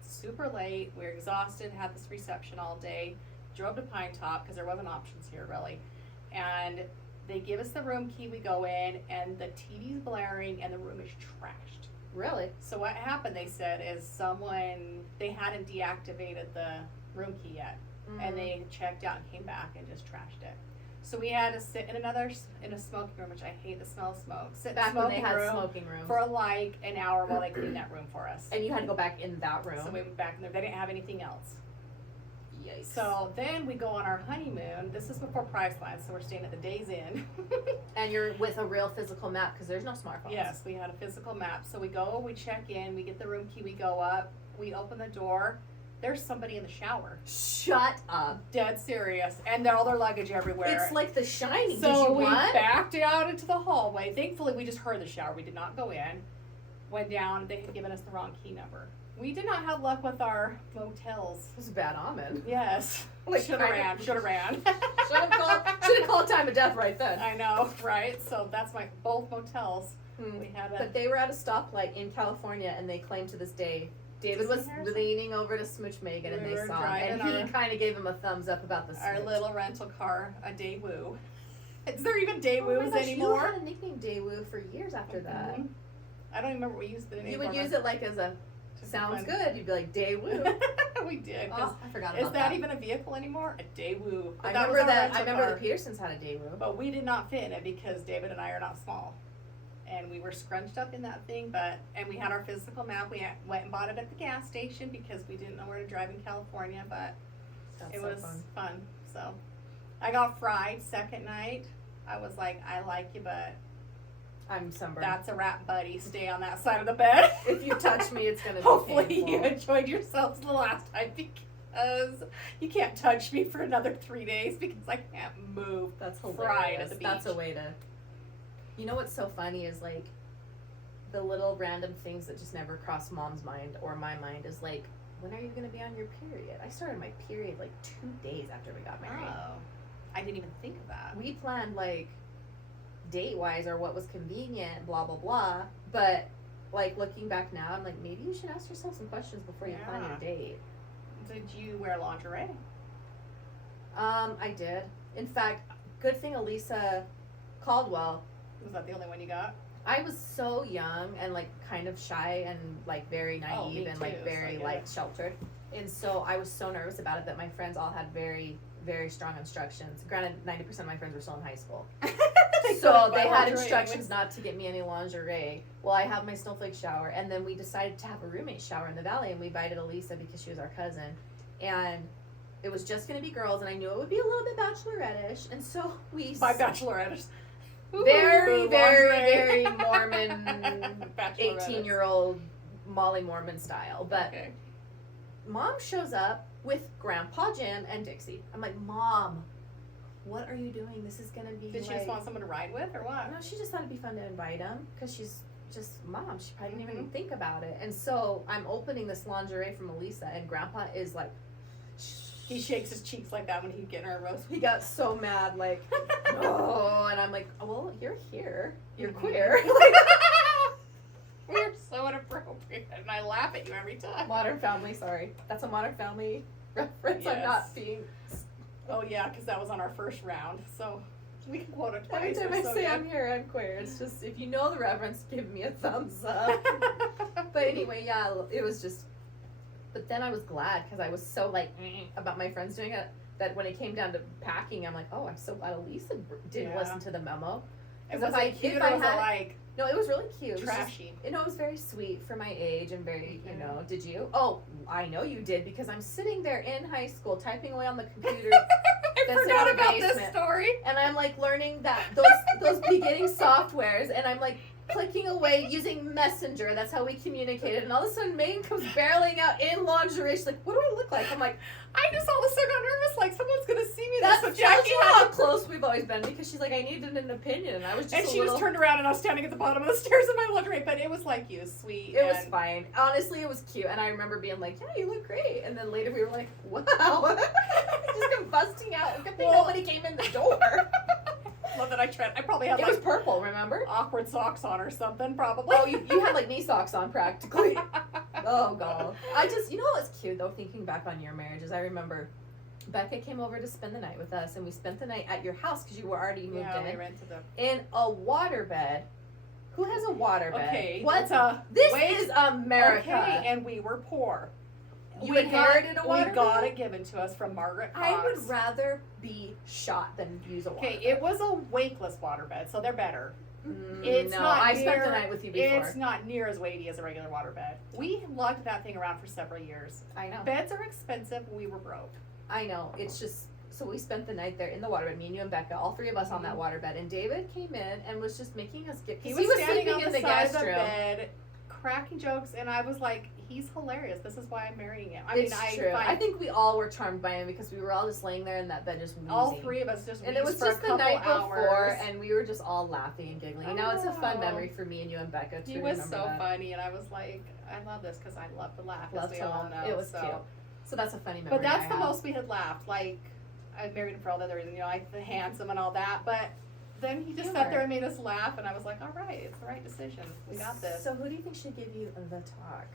super late. We were exhausted. Had this reception all day. Drove to Pine Top because there wasn't options here really, and they give us the room key. We go in and the TV's blaring and the room is trashed. Really? So what happened, they said, is they hadn't deactivated the room key yet. And they checked out and came back and just trashed it. So we had to sit in a smoking room, which I hate the smell of smoke. Sit Back in a when they smoking had room smoking rooms. for like an hour while they cleaned that room for us. And you had to go back in that room. So we went back in there. They didn't have anything else. Yikes. So then we go on our honeymoon. This is before Priceline, so we're staying at the Days Inn. And you're with a real physical map because there's no smartphones. Yes, we had a physical map. So we go, we check in, we get the room key, we go up, we open the door. There's somebody in the shower. Shut up. Dead serious. And all their luggage everywhere. It's like The Shining. So Did you we what? backed out into the hallway. Thankfully, we just heard the shower. We did not go in. Went down. They had given us the wrong key number. We did not have luck with our motels. It was a bad omen. Yes. Like, Should have ran. Should have ran. Should have called time of death right then. I know, right? So that's both motels. Hmm. We had But they were at a stoplight in California, and they claim to this day David was leaning over to smooch Maegan, and they saw him, and he kind of gave him a thumbs up about the our smooch. little rental car, a Daewoo. Is there even Oh my Daewoos gosh, anymore? You had a nickname Daewoo for years after that. Mhm. I don't even remember what we used the name You would for, use but it like as a just sounds fun. good. You'd be like Daewoo. We did. 'Cause Oh, I forgot about is that even a vehicle anymore? A Daewoo. But I that was remember our that. rental I remember car. the Petersons had a Daewoo. But we did not fit in it because David and I are not small. And we were scrunched up in that thing, and we had our physical map. We went and bought it at the gas station because we didn't know where to drive in California, but That's it so was fun. So I got fried second night. I was like, I like you, but I'm sunburned. that's a wrap, buddy. Stay on that side of the bed. If you touch me, it's gonna be Hopefully painful. you enjoyed yourselves the last time because you can't touch me for another 3 days because I can't move. That's Fried hilarious. at the That's a beach. way to. You know what's so funny is like the little random things that just never cross mom's mind or my mind is like, when are you gonna be on your period? I started my period like 2 days after we got married. Oh, I didn't even think of that. We planned like date wise or what was convenient, blah blah blah. But like looking back now, I'm like, maybe you should ask yourself some questions before you plan your date. Did you wear lingerie? I did. In fact, good thing Elisa Caldwell. Was that the only one you got? I was so young and like kind of shy and like very Oh, me naive and like too, so I very get like it. sheltered. And so I was so nervous about it that my friends all had very, very strong instructions. Granted, 90% of my friends were still in high school. So they had instructions not to get me any lingerie. Well, I have my snowflake shower, and then we decided to have a roommate shower in the valley, and we invited Elisa because she was our cousin. And it was just going to be girls, and I knew it would be a little bit bachelorette-ish. And so we... My bachelorette. Very, very, lingerie. very Mormon, Bachelorette. 18-year-old Molly Mormon style. But Okay. Mom shows up with Grandpa Jim and Dixie. I'm like, Mom, what are you doing? This is going to be Did she like... just want someone to ride with or what? No, she just thought it'd be fun to invite him because she's just Mom. She probably didn't even Mhm. think about it. And so I'm opening this lingerie from Elisa, and Grandpa is like... He shakes his cheeks like that when he'd get nervous. He got so mad, like, oh, and I'm like, oh, well, you're here. You're Mhm. queer. We're so inappropriate, and I laugh at you every time. Modern Family, sorry. That's a Modern Family reference. I'm Yes. not being... Oh yeah, because that was on our first round, so we can quote it Every twice. time We're I so say good. I'm here, I'm queer. It's just, if you know the reference, give me a thumbs up. But anyway, yeah, it was just... But then I was glad because I was so like about my friends doing it that when it came down to packing, I'm like, oh, I'm so glad Elisa didn't Yeah. listen to the memo. And If was I- it cute if or I was it had- like No, it was really cute. It was just- trashy? you know, it was very sweet for my age and very, you Mhm. know, did you? Oh, I know you did because I'm sitting there in high school typing away on the computer I That's forgot in the about this basement. story. and I'm like learning that those beginning softwares and I'm like clicking away using Messenger. That's how we communicated. And all of a sudden Megan comes barreling out in lingerie. She's like, what do I look like? I'm like, I just all of a sudden got nervous, like someone's gonna see me. that's So tells Jackie you had how to- close we've always been because she's like, I needed an opinion. And I was just and a she little... just turned around and I was standing at the bottom of the stairs in my lingerie, but it was like you, sweet. It was and fine. Honestly, it was cute. And I remember being like, yeah, you look great. And then later we were like, wow. Just come busting out. Good thing Well- nobody came in the door. Love that I tried. I probably had It like was purple, remember? awkward socks on or something, probably. Oh, you had like knee socks on practically. Oh, God. I just, you know what's cute though, thinking back on your marriages? I remember Becca came over to spend the night with us, and we spent the night at your house because you were already moved yeah, we in. rented them. In a waterbed. Who has a waterbed? Okay, What? that's This wait, is America. Okay, and we were poor. You We inherited got, a waterbed? We got it given to us from Margaret Cox. I would rather be shot than use a waterbed. Okay, it was a wakeless waterbed, so they're better. Mm, It's no, not I spent near- the night with you before. It's not near as weighty as a regular waterbed. We lugged that thing around for several years. I know. Beds are expensive. We were broke. I know. It's just, so we spent the night there in the waterbed, me and you and Becca, all three of us on that waterbed, and David came in and was just making us get, He was standing sleeping on in the the side guest of the room. bed, cracking jokes, and I was like, he's hilarious. This is why I'm marrying him. I It's mean, true. find I think we all were charmed by him because we were all just laying there in that bed just wheezing. all three of us just And it was for just a the couple night before, hours. and we were just all laughing and giggling. You know, it's a fun Oh. memory for me and you and Becca to He was remember so that. funny, and I was like, I love this because I love to laugh, Love as we to all laugh. know. It was so. cute. So that's a funny memory. But that's I the have. most we had laughed. Like, I married him for all the other reasons, you know, like the handsome and all that. But then he just sat there and made us laugh, and I was like, all right, it's the right decision. We got this. So who do you think should give you the talk?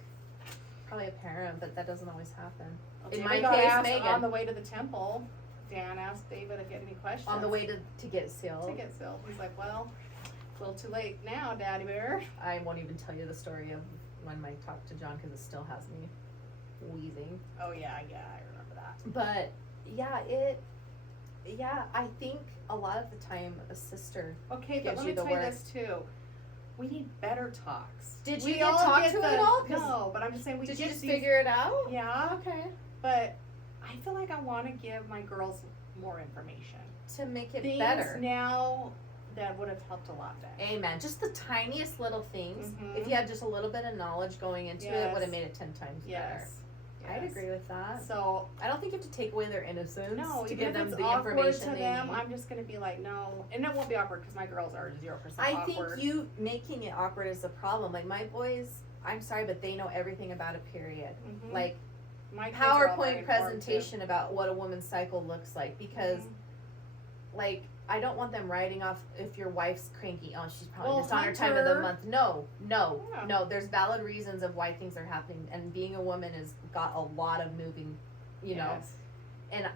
Probably a parent, but that doesn't always happen. Well, In David my got case, asked Maegan. on the way to the temple. Dan asked David if he had any questions. On the way to get sealed. Ticket sealed. He's like, well, a little too late now, Daddy Bear. I won't even tell you the story of when Mike talked to John because it still has me wheezing. Oh, yeah, I remember that. But I think a lot of the time a sister. Okay, but Gives let you me the tell you work. this too. We need better talks. Did We you get all talked get to the- at all? 'Cause No, but I'm just saying we Did get you just these- figure it out? Yeah, Okay. but I feel like I want to give my girls more information. To make it Things better. now that would have helped a lot better. Amen. Just the tiniest little things. Mhm. If you had just a little bit of knowledge going into it, Yes. would have made it 10 times better. Yes. I'd Yes. agree with that. So I don't think you have to take away their innocence no, to even give if them it's the awkward information to they them, need. I'm just gonna be like, no, and it won't be awkward because my girls are 0% I awkward. think you making it awkward is the problem. Like my boys, I'm sorry, but they know everything about a period. Mhm. Like My kids are all very PowerPoint informed, presentation about what a woman's cycle looks like because Mhm. like I don't want them writing off if your wife's cranky. Oh, she's probably Well, just on her time of the Hunter- month. Yeah. No. There's valid reasons of why things are happening, and being a woman has got a lot of moving, you know. Yes. And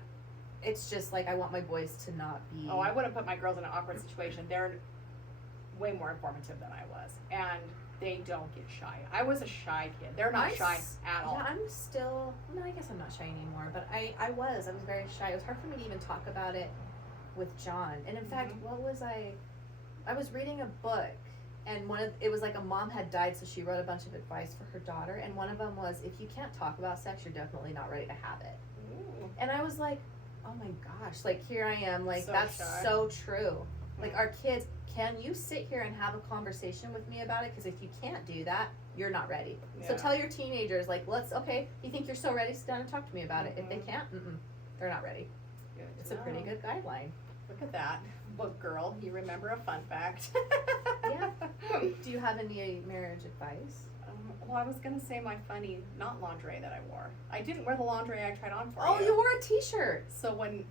it's just like I want my boys to not be. Oh, I wouldn't put my girls in an awkward situation. They're way more informative than I was, and they don't get shy. I was a shy kid. They're not shy at all. Yeah, I'm still. No, I guess I'm not shy anymore. But I was very shy. It was hard for me to even talk about it with John. And in fact, what was I was reading a book, and it was like a mom had died, so she wrote a bunch of advice for her daughter, and one of them was, if you can't talk about sex, you're definitely not ready to have it. Ooh. And I was like, oh my gosh, like here I am, like So that's shy. so true. Like Mm. our kids, can you sit here and have a conversation with me about it? Because if you can't do that, you're not ready. So Yeah. tell your teenagers, like, okay, you think you're so ready, sit down and talk to me about it. If they Mhm. can't, they're not ready. Good It's to a pretty know. good guideline. Look at that. Book girl, you remember a fun fact. Yeah. Do you have any marriage advice? Well, I was going to say my funny, not lingerie that I wore. I didn't wear the lingerie I tried on for Oh, you wore a t-shirt. So when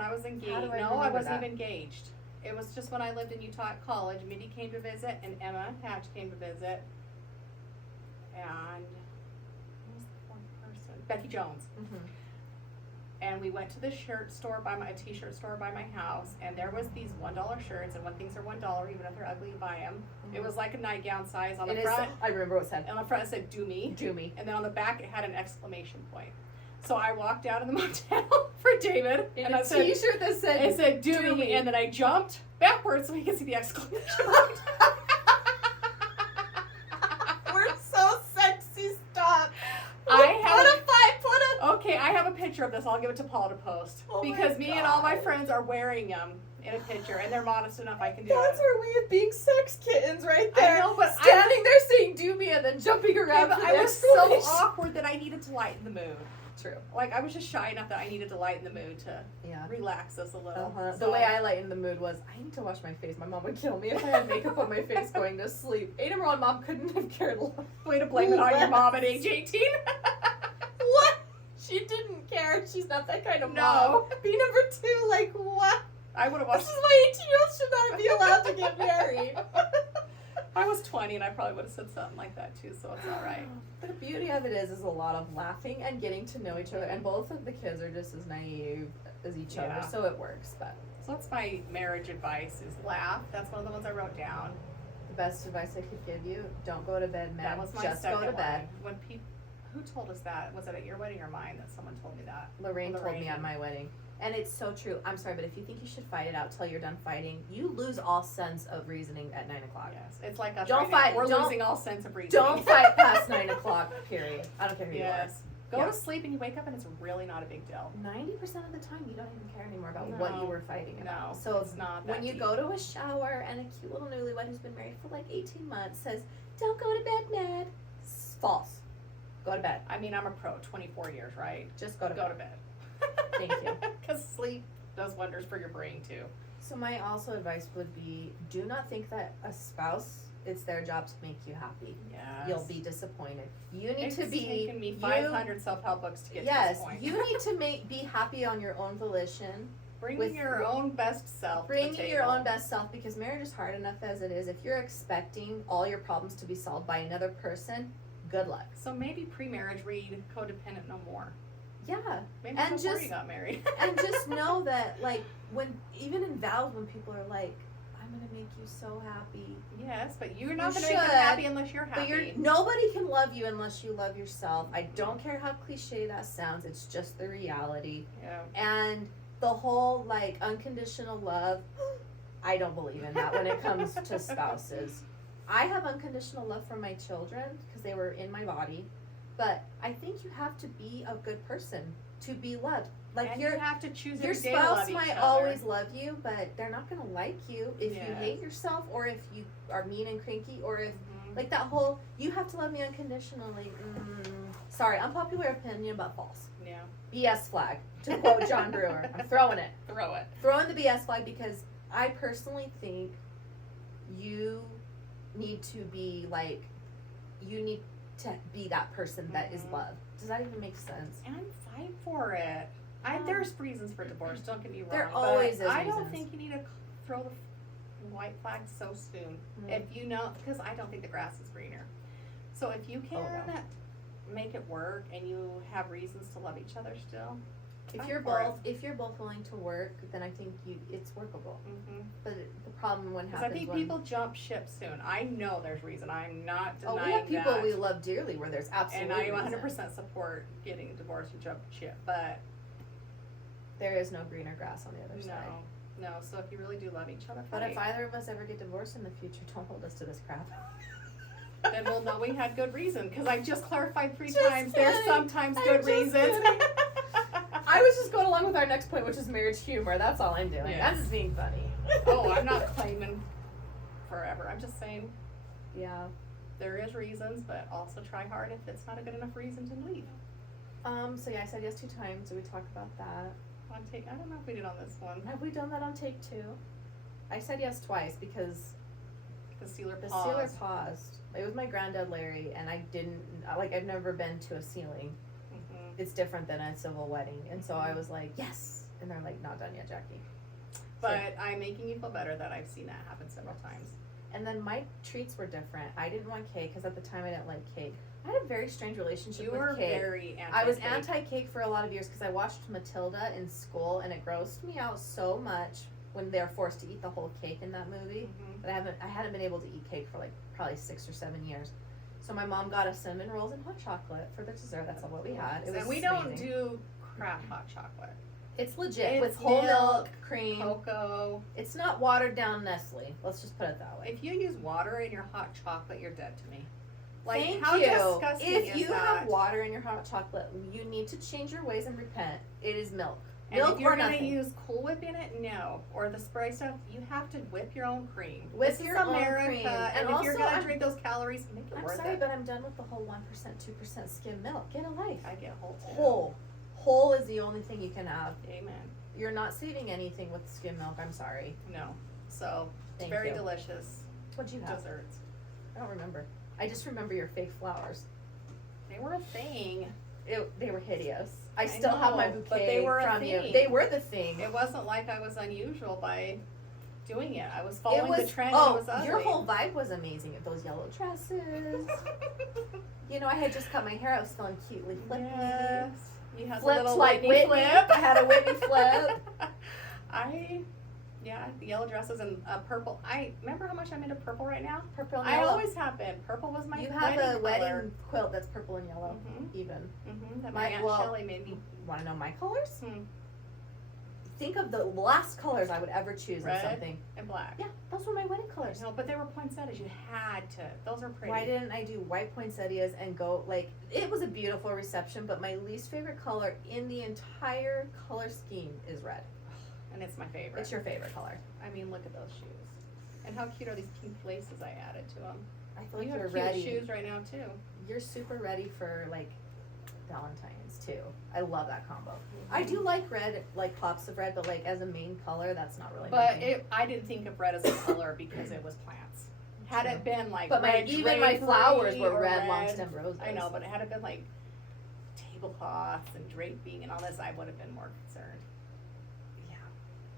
I was engaged, How do I no, I remember wasn't that? even engaged. It was just when I lived in Utah at college. Mindy came to visit, and Emma Hatch came to visit, and who was the fourth person? Becky Jones. Mm-hmm. And we went to the t-shirt store by my house, and there was these $1 shirts, and when things are $1, even if they're ugly, you buy them. It was like a nightgown size on the front. I remember what it said. On the front it said, "Do me." Do me. And then on the back it had an exclamation point. So I walked out in the motel for David, In and a I said, t-shirt that said, it said, "Do "Do me," me. and then I jumped backwards so he could see the exclamation point. we're so sexy, stop. I have Put a 5, put a... Okay, I have a picture of this. I'll give it to Paul to post. Oh my because me and all my God. friends are wearing them in a picture, and they're modest enough I can do That's it. our way of being sex kittens right I there. know, but Standing there saying "do me" and then jumping Okay, around. but for I the was so exclamation. awkward that I needed to lighten the mood. True. Like, I was just shy enough that I needed to lighten the mood to Yeah. relax us a little. The So- way I lightened the mood was, I need to wash my face. My mom would kill me if I had makeup on my face going to sleep. Number one, mom couldn't have cared less. Way to blame it on your mom at age 18. What? She didn't care. She's not that kind of No. mom. Be number 2, like what? I would have This watched. is why 18-year-olds should not be allowed to get married. I was 20 and I probably would have said something like that too, so it's alright. The beauty of it is a lot of laughing and getting to know each other, and both of the kids are just as naive as each Yeah. other, so it works. But So that's my marriage advice is laugh. That's one of the ones I wrote down. the best advice I could give you: don't go to bed mad. That was my Just second go to bed. one. When who told us that? Was it at your wedding or mine that someone told me that? Lorraine told me Lorraine. on my wedding. And it's so true. I'm sorry, but if you think you should fight it out till you're done fighting, you lose all sense of reasoning at 9 o'clock. Yes. It's like us Don't right now. fight. We're Don't- losing all sense of reason. Don't fight past 9 o'clock, period. I don't care who Yes. Go Yeah. to sleep and you wake up and it's really not a big deal. 90% of the time, you don't even care anymore about No. what you were fighting about. No, So it's not that when you deep. go to a shower and a cute little newlywed who's been married for like 18 months says, "Don't go to bed mad," it's false. Go to bed. I mean, I'm a pro, 24 years, right? Just go to Go bed. to bed. Thank you. Because sleep does wonders for your brain too. So my also advice would be, do not think that a spouse, it's their job to make you happy. Yes. You'll be disappointed. You need It's to be. taken me 500 self-help books to get to Yes, this point. you need to be happy on your own volition. Bringing with- your own best self to the Bringing table. your own best self, because marriage is hard enough as it is. If you're expecting all your problems to be solved by another person, good luck. So maybe pre-marriage read Codependent No More. Yeah, Maybe And before just- you got married. and just know that, like, when even in vows, when people are like, "I'm gonna make you so happy," Yes, but you're not You going to make them should, happy unless you're happy. but nobody can love you unless you love yourself. I don't care how cliche that sounds. It's just the reality. Yeah. And the whole like unconditional love, I don't believe in that when it comes to spouses. I have unconditional love for my children because they were in my body, but I think you have to be a good person to be loved. Like and your you have to choose your every day to spouse love each might other. always love you, but they're not gonna like you if you Yes. hate yourself or if you are mean and cranky or if Mhm. like that whole you have to love me unconditionally. Sorry, unpopular opinion but false. Yeah. BS flag, to quote John Brewer. I'm throwing it. Throw it. Throwing the BS flag because I personally think you need to be like, you need to be that person that is Mhm. loved. Does that even make sense? And fight for it. There's reasons for divorce, don't get me wrong. There but always is I don't reasons. think you need to throw the white flag so soon. Mhm. If you know, because I don't think the grass is greener. So if you can Oh, no. make it work and you have reasons to love each other still. If fight you're for it. both willing to work, then I think it's workable. Mm-hmm. But the problem when Because I happens think when people jump ship soon. I know there's reason. I'm not denying we have people that. we love dearly where there's and absolutely I reason. 100% support getting a divorce and jump ship, but There is no greener grass on the other side. no. So if you really do love each other, But if fight. either of us ever get divorced in the future, don't hold us to this crap. Then we'll know we had good reason. Because I just clarified 3 Just times. There's kidding. sometimes I'm good just reasons. kidding. I was just going along with our next point, which is marriage humor. That's all I'm doing. I'm Yes. just being funny. Oh, I'm not claiming forever. I'm just saying Yeah. there is reasons, but also try hard if it's not a good enough reason to leave. So yeah, I said yes 2 times. Did we talk about that? I don't know if we did on this one. Have we done that on take 2? I said yes twice because The sealer the pause. sealer paused. It was my granddad Larry, and I didn't like. I've never been to a sealing. Mhm. It's different than a civil wedding, and so I was like, yes, and they're like, not done yet, Jackie. But I'm making you feel better that I've seen that happen several times. And then my treats were different. I didn't want cake because at the time I didn't like cake. I had a very strange relationship You with were cake. very anti. I was anti-cake for a lot of years because I watched Matilda in school, and it grossed me out so much when they're forced to eat the whole cake in that movie. Mhm. But I hadn't been able to eat cake for like probably 6 or 7 years. So my mom got us cinnamon rolls and hot chocolate for the dessert. That's all what we had. It was And we don't amazing. do crap hot chocolate. It's legit It's with whole milk, milk, cream. Cocoa. It's not watered down Nestle. Let's just put it that way. If you use water in your hot chocolate, you're dead to me. Like, Thank how you. disgusting If is you that? have water in your hot chocolate, you need to change your ways and repent. It is milk. And Milk if you're or gonna nothing. use Cool Whip in it, no. Or the spray stuff, you have to whip your own cream. Whip This your is own America, cream. and And if you're also, gonna I'm- drink those calories, make it I'm worth sorry, it. but I'm done with the whole 1%, 2% skim milk. Get a life. I get whole too. Whole is the only thing you can have. Amen. You're not saving anything with skim milk. I'm sorry. No. So it's Thank very you. delicious What'd you have? desserts. I don't remember. I just remember your fake flowers. They were a thing. They were hideous. I I still have my know, bouquet but they were a from you. thing. They were the thing. It wasn't like I was unusual by doing it. I was following the trend. Oh, and it was ugly. your whole vibe was amazing. Those yellow dresses. You know, I had just cut my hair. I was feeling cutely flippy. Yes. You had Flipped the little like Whitney Whitney. flip. I had a Whitney flip. The yellow dresses and purple. I remember how much I'm into purple right now. Purple and I yellow. always have been. Purple was my You have a wedding wedding color. quilt that's purple and yellow, Mhm. even. That My- my Aunt well- Shelley made me. Want to know my colors? Hmm. think of the last colors I would ever choose Red? in something. And black. Yeah, those were my wedding colors. No, but they were poinsettias. You had to. Those are pretty. Why didn't I do white poinsettias and go, like, it was a beautiful reception, but my least favorite color in the entire color scheme is red. And it's my favorite. It's your favorite color. I mean, look at those shoes. And how cute are these pink laces I added to them? I feel like You you're have cute ready. shoes right now too. You're super ready for, like, Valentine's, too. I love that combo. I do like red, like, pops of red, but, like, as a main color, that's not really my But thing. I didn't think of red as a color because it was plants. Had it been like But red even my drapery flowers were or red long stem roses. I know, but it had it been like tablecloths and draping and all this, I would have been more concerned. Yeah.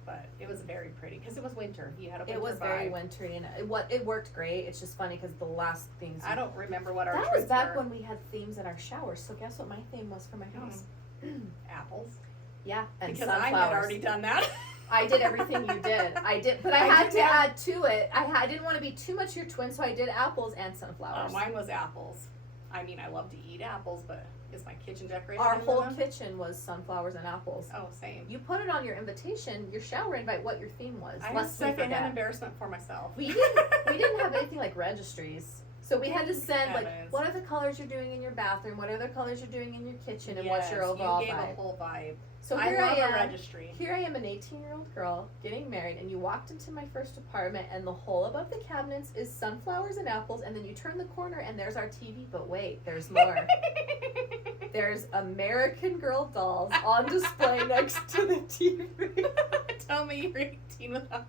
But it was very pretty because it was winter. You had a winter It was vibe. very wintry, and it worked great. It's just funny because the last things. I don't remember what our That was trips back were. when we had themes in our showers. So guess what my theme was for my house? Apples. Yeah, and Because sunflowers. I had already done that. I did everything you did. I did, but I had did to that. add to it. I didn't want to be too much your twin, so I did apples and sunflowers. Mine was apples. I mean, I love to eat apples, but is my kitchen decorated? Our in whole them? kitchen was sunflowers and apples. Oh, same. You put it on your invitation, your shower invite, what your theme was. I have lest we secondhand forget. embarrassment for myself. We didn't have anything like registries. So we had to send like, Heavens. what are the colors you're doing in your bathroom? What are the colors you're doing in your kitchen? And what's your Yes, overall you gave vibe? a whole vibe. So I here I love am. a registry. Here I am, an 18-year-old girl getting married, and you walked into my first apartment, and the whole above the cabinets is sunflowers and apples, and then you turn the corner, and there's our TV. But wait, there's more. There's American Girl dolls on display next to the TV. Tell me you're 18 without.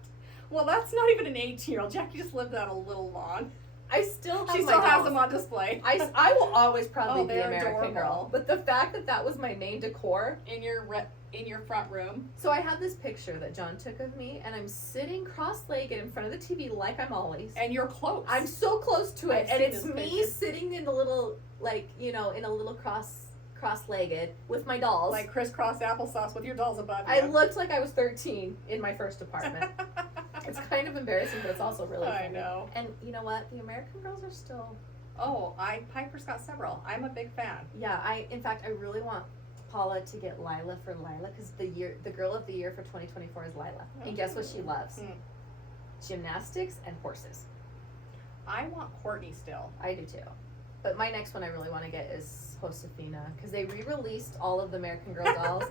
Well, that's not even an 18-year-old. Jackie just lived out a little long. I still have She my still has dolls. them on display. I will always probably Oh, be they're American Girl. adorable. But the fact that that was my main decor. in your front room. So I have this picture that John took of me, and I'm sitting cross-legged in front of the TV like I'm always. And you're close. I'm so close to it, I've and seen it's this me picture. sitting in a little, like, you know, in a little cross-legged with my dolls. like crisscross applesauce with your dolls above you. I looked like I was 13 in my first apartment. It's kind of embarrassing, but it's also really funny. I know. And you know what? The American Girls are still. Oh, Piper's got several. I'm a big fan. Yeah, in fact, I really want Paula to get Lila for Lila because the girl of the year for 2024 is Lila. And guess what she loves? Hmm. Gymnastics and horses. I want Courtney still. I do too. But my next one I really want to get is Josefina because they re-released all of the American Girl dolls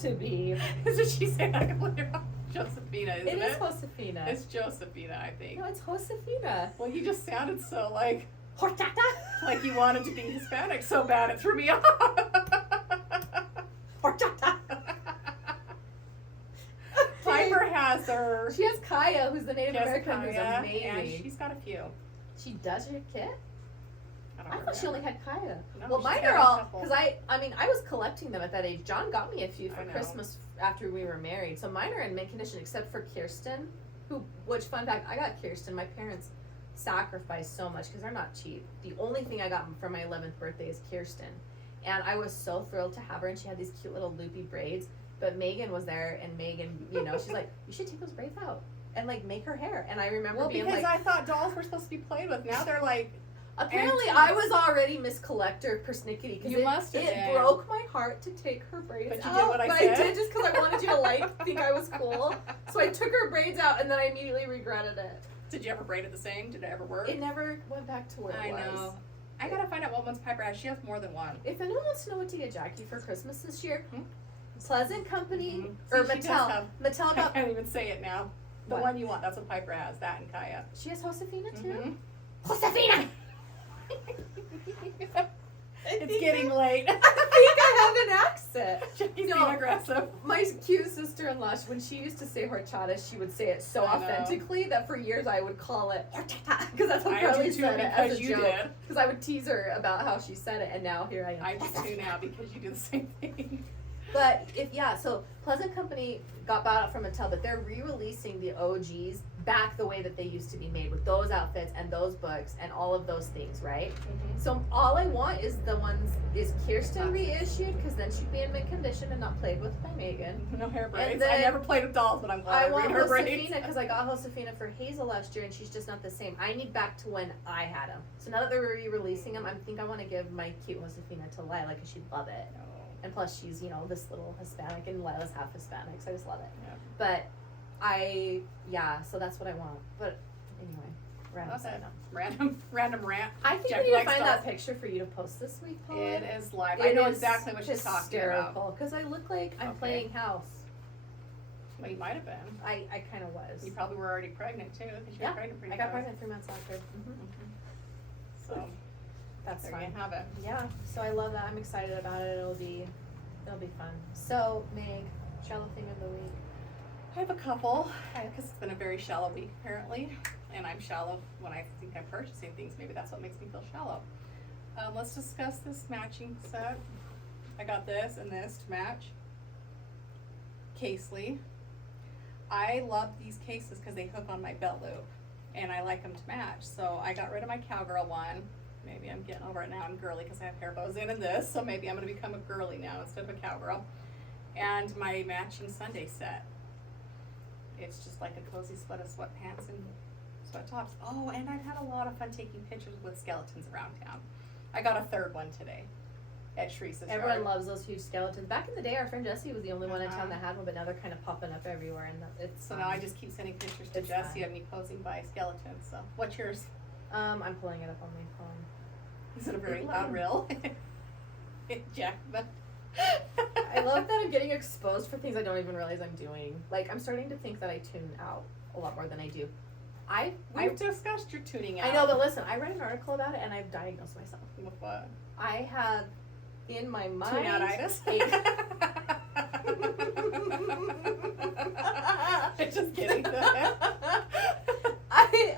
to be. Did she say that completely wrong? Josephina, isn't it? It is Josefina. It's Josephina, I think. No, it's Josefina. Well, you just sounded so like Horchata. you wanted to be Hispanic so bad it threw me off. Horchata. Piper has her. She has Kaya, who's the Native American, who's Jessica, amazing. and she's got a few. She does your kit? don't I thought she only had Kaya. No, Well, she's mine got are a all couple. because I mean I was collecting them at that age. John got me a few for I know. Christmas after we were married, so mine are in mint condition except for Kirsten, which fun fact, I got Kirsten. My parents sacrificed so much because they're not cheap. The only thing I got for my 11th birthday is Kirsten, and I was so thrilled to have her. And she had these cute little loopy braids. But Maegan was there, and Maegan, she's like, you should take those braids out and like make her hair. And I remember Well, being because like, I thought dolls were supposed to be played with. Now they're like, apparently antiques. I was already Miss Collector persnickety because You must have it been. broke my heart to take her braids But you out. did what I but said? I did just because I wanted you to think I was cool. So I took her braids out, and then I immediately regretted it. Did you ever braid it the same? Did it ever work? It never went back to where I it was. know. I gotta find out what ones Piper has. She has more than one. If anyone wants to know what to get Jackie for Christmas this year, Hmm? Pleasant Company Mhm. or See, she does Mattel. have- Mattel I got. can't even say it now. The What? one you want, that's what Piper has. That and Kaya. She has Josefina too. Mhm. Josefina. It's getting late. I think I have an accent. Jackie's No. being aggressive. My cute sister-in-law, when she used to say horchata, she would say it so I know. authentically that for years I would call it horchata because that's how I Carly do too said it as because a you joke. did. Because I would tease her about how she said it, and now here I am. I do too now because you do the same thing. But so Pleasant Company got bought out from Mattel, but they're re-releasing the OGs back the way that they used to be made with those outfits and those books and all of those things, right? So all I want is Kirsten reissued because then she'd be in mint condition and not played with by Maegan. No hair braids. then I never played with dolls, but I'm glad I I want read her braids. Josefina because I got Josefina for Hazel last year and she's just not the same. I need back to when I had them. So now that they're re-releasing them, I think I want to give my cute Josefina to Lila because she'd love it. And plus she's, you know, this little Hispanic, and Lila's half Hispanic, so I just love it. Yeah. But so that's what I want. But anyway, random side note. Random rant. I think Jackie we need to likes find dolls. that picture for you to post this week, Paul. It is live. I know is exactly what she's talking about. Because I look like I'm Okay. playing house. Well, you might have been. I kind of was. You probably were already pregnant too. 'Cause you Yeah, were pregnant pretty I got fast. pregnant 3 months after. So That's there fine. you have it. Yeah, so I love that. I'm excited about it. It'll be fun. So, Meg, shallow thing of the week. I have a couple, because it's been a very shallow week apparently, and I'm shallow when I think I'm purchasing things. Maybe that's what makes me feel shallow. Let's discuss this matching set. I got this and this to match. Casely. I love these cases because they hook on my belt loop, and I like them to match. So I got rid of my cowgirl one. Maybe I'm getting over it now. I'm girly because I have hair bows in this, so maybe I'm going to become a girly now instead of a cowgirl. And my matching Sunday set. It's just like a cozy sweat of sweatpants and sweat tops. Oh, and I've had a lot of fun taking pictures with skeletons around town. I got a third one today at Shreese's Everyone yard. loves those huge skeletons. Back in the day, our friend Jessie was the only one in Uh-huh. town that had one, but now they're kind of popping up everywhere, and it's So now I just keep sending pictures to It's Jessie fun. of me posing by skeletons. So what's yours? I'm pulling it up on my phone. Is it a very loud reel? Jack, but I love that I'm getting exposed for things I don't even realize I'm doing. Like, I'm starting to think that I tune out a lot more than I do. We've discussed your tuning out. I know, but listen, I read an article about it and I've diagnosed myself. With what? I have in my mind Tune-out-itis? Just kidding.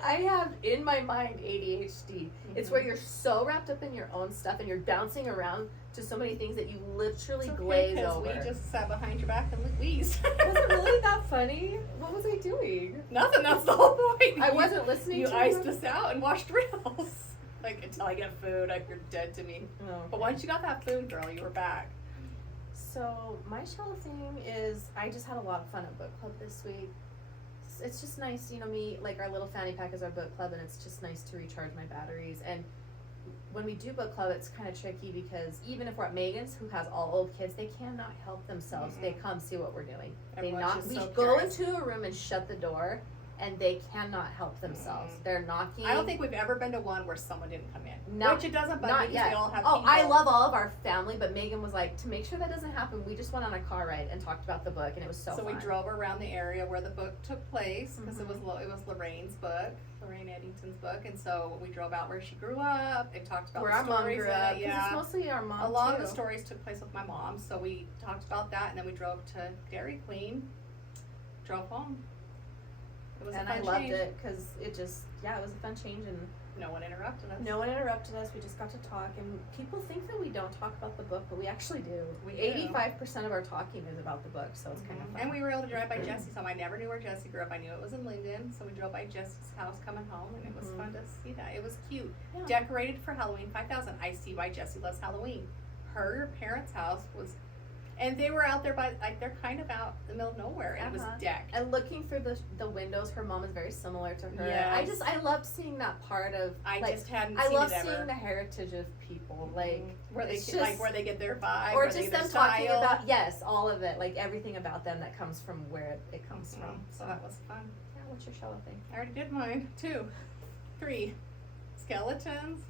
I have in my mind ADHD. It's where you're so wrapped up in your own stuff and you're bouncing around to so many things that you literally It's okay, glaze 'cause over. we just sat behind your back and wheezed. Was it really that funny? What was I doing? Nothing, that's the whole point. I wasn't listening You to iced you. us out and washed reels. Like, until I get food, you're dead to me. Oh, But once you got that food, girl, you were back. So my shallow thing is I just had a lot of fun at book club this week. It's just nice, you know, like our little fanny pack is our book club, and it's just nice to recharge my batteries. And when we do book club, it's kind of tricky because even if we're at Maegan's, who has all old kids, they cannot help themselves. They come see what we're doing. Everyone's We just so go curious. into a room and shut the door, and they cannot help themselves. They're knocking. I don't think we've ever been to one where someone didn't come in. No, Which it doesn't bug not me because yet. they all have Oh, people. I love all of our family, but Maegan was like, to make sure that doesn't happen, we just went on a car ride and talked about the book, and it was so So fun. we drove around the area where the book took place because it was Lorraine's book, Lorraine Eddington's book, and so we drove out where she grew up and talked about Where the our mom stories grew in up, it. 'cause Yeah, it's mostly our mom a lot too. of the stories took place with my mom, so we talked about that, and then we drove to Dairy Queen, drove home. It was And a fun I loved change. it because it just, it was a fun change, and No one interrupted us. no one interrupted us. We just got to talk, and people think that we don't talk about the book, but we actually do. We do. 85% of our talking is about the book, so it's kind of fun. And we were able to drive by Jessie's home. I never knew where Jessie grew up. I knew it was in Linden, so we drove by Jessie's house coming home, and it was fun to see that. It was cute. Yeah. Decorated for Halloween 5000. I see why Jessie loves Halloween. Her parents' house was, and they were out there by, like, they're kind of out in the middle of nowhere, and it Uh-huh. was decked. And looking through the windows, her mom is very similar to her. Yes. I loved seeing that part of. I like, just hadn't I seen love it ever. seeing the heritage of people, like where they it's get, like just- where they get their vibe, or where just they get them their talking style. about all of it, like everything about them that comes from where it comes from. So that was fun. Yeah, what's your shallow thing? I already did mine. 2, 3 skeletons.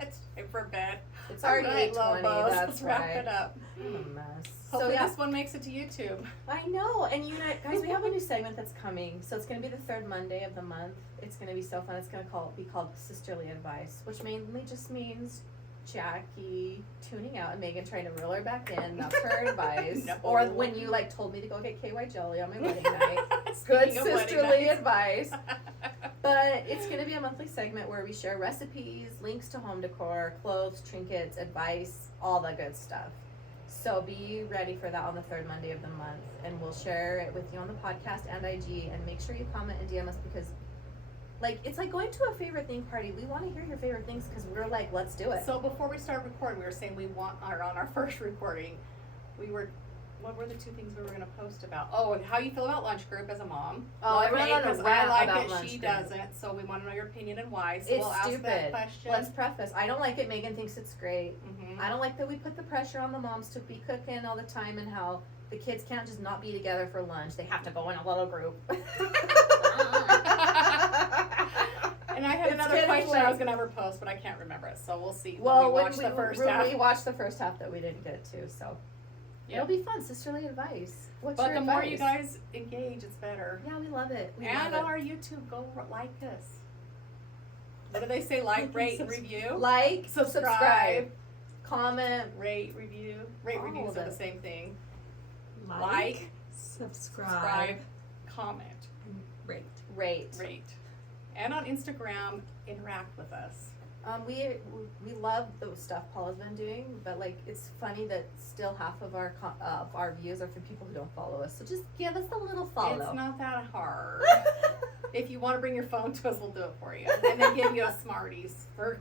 It's time for bed. It's already All right, 8:20. Lobos, That's let's wrap right. it up. I'm a mess. Hopefully So this one makes it to YouTube. I know, and guys, we have a new segment that's coming. So it's gonna be the third Monday of the month. It's gonna be so fun. It's gonna be called Sisterly Advice, which mainly just means Jackie tuning out and Maegan trying to reel her back in. That's her advice. No. Or when you told me to go get KY jelly on my wedding night. Good Speaking of wedding sisterly nights. advice. But it's going to be a monthly segment where we share recipes, links to home decor, clothes, trinkets, advice, all the good stuff. So be ready for that on the third Monday of the month. And we'll share it with you on the podcast and IG. And make sure you comment and DM us because, it's like going to a favorite thing party. We want to hear your favorite things because we're like, let's do it. So before we start recording, we were saying on our first recording, we were what were the two things we were gonna post about? Oh, and how you feel about lunch group as a mom. Oh, everyone on a because I rant like about it, lunch she group. doesn't, so we wanna know your opinion and why, so It's we'll ask that stupid. question. Let's preface. I don't like it. Megan thinks it's great. Mhm. I don't like that we put the pressure on the moms to be cooking all the time and how the kids can't just not be together for lunch. They have to go in a little group. And I had It's another getting question late. I was gonna have her post, but I can't remember it, so we'll see Well, when we watch the first half. we watched the first half that we didn't get to, so Yeah. it'll be fun. Sisterly advice. What's But your the advice? more you guys engage, it's better. Yeah, we love it. We And love on our YouTube, go like us. What do they say? Like, rate, and review. Like, Subscribe. comment. Rate, review. Rate, All reviews of are it. the same thing. Like, Subscribe, comment, rate. Rate. rate. And on Instagram, interact with us. We love the stuff Paula's been doing, but like it's funny that still half of our views are from people who don't follow us. So just give us a little follow. It's not that hard. If you want to bring your phone to us, we'll do it for you. And then give you a Smarties for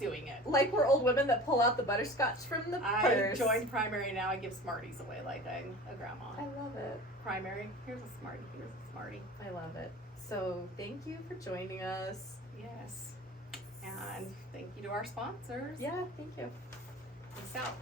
doing it. Like we're old women that pull out the butterscotch from the I purse. joined primary now. I give Smarties away like I'm a grandma. I love it. Primary, here's a Smartie, here's a Smartie. I love it. So thank you for joining us. Yes. And thank you to our sponsors. Yeah, thank you. Peace out.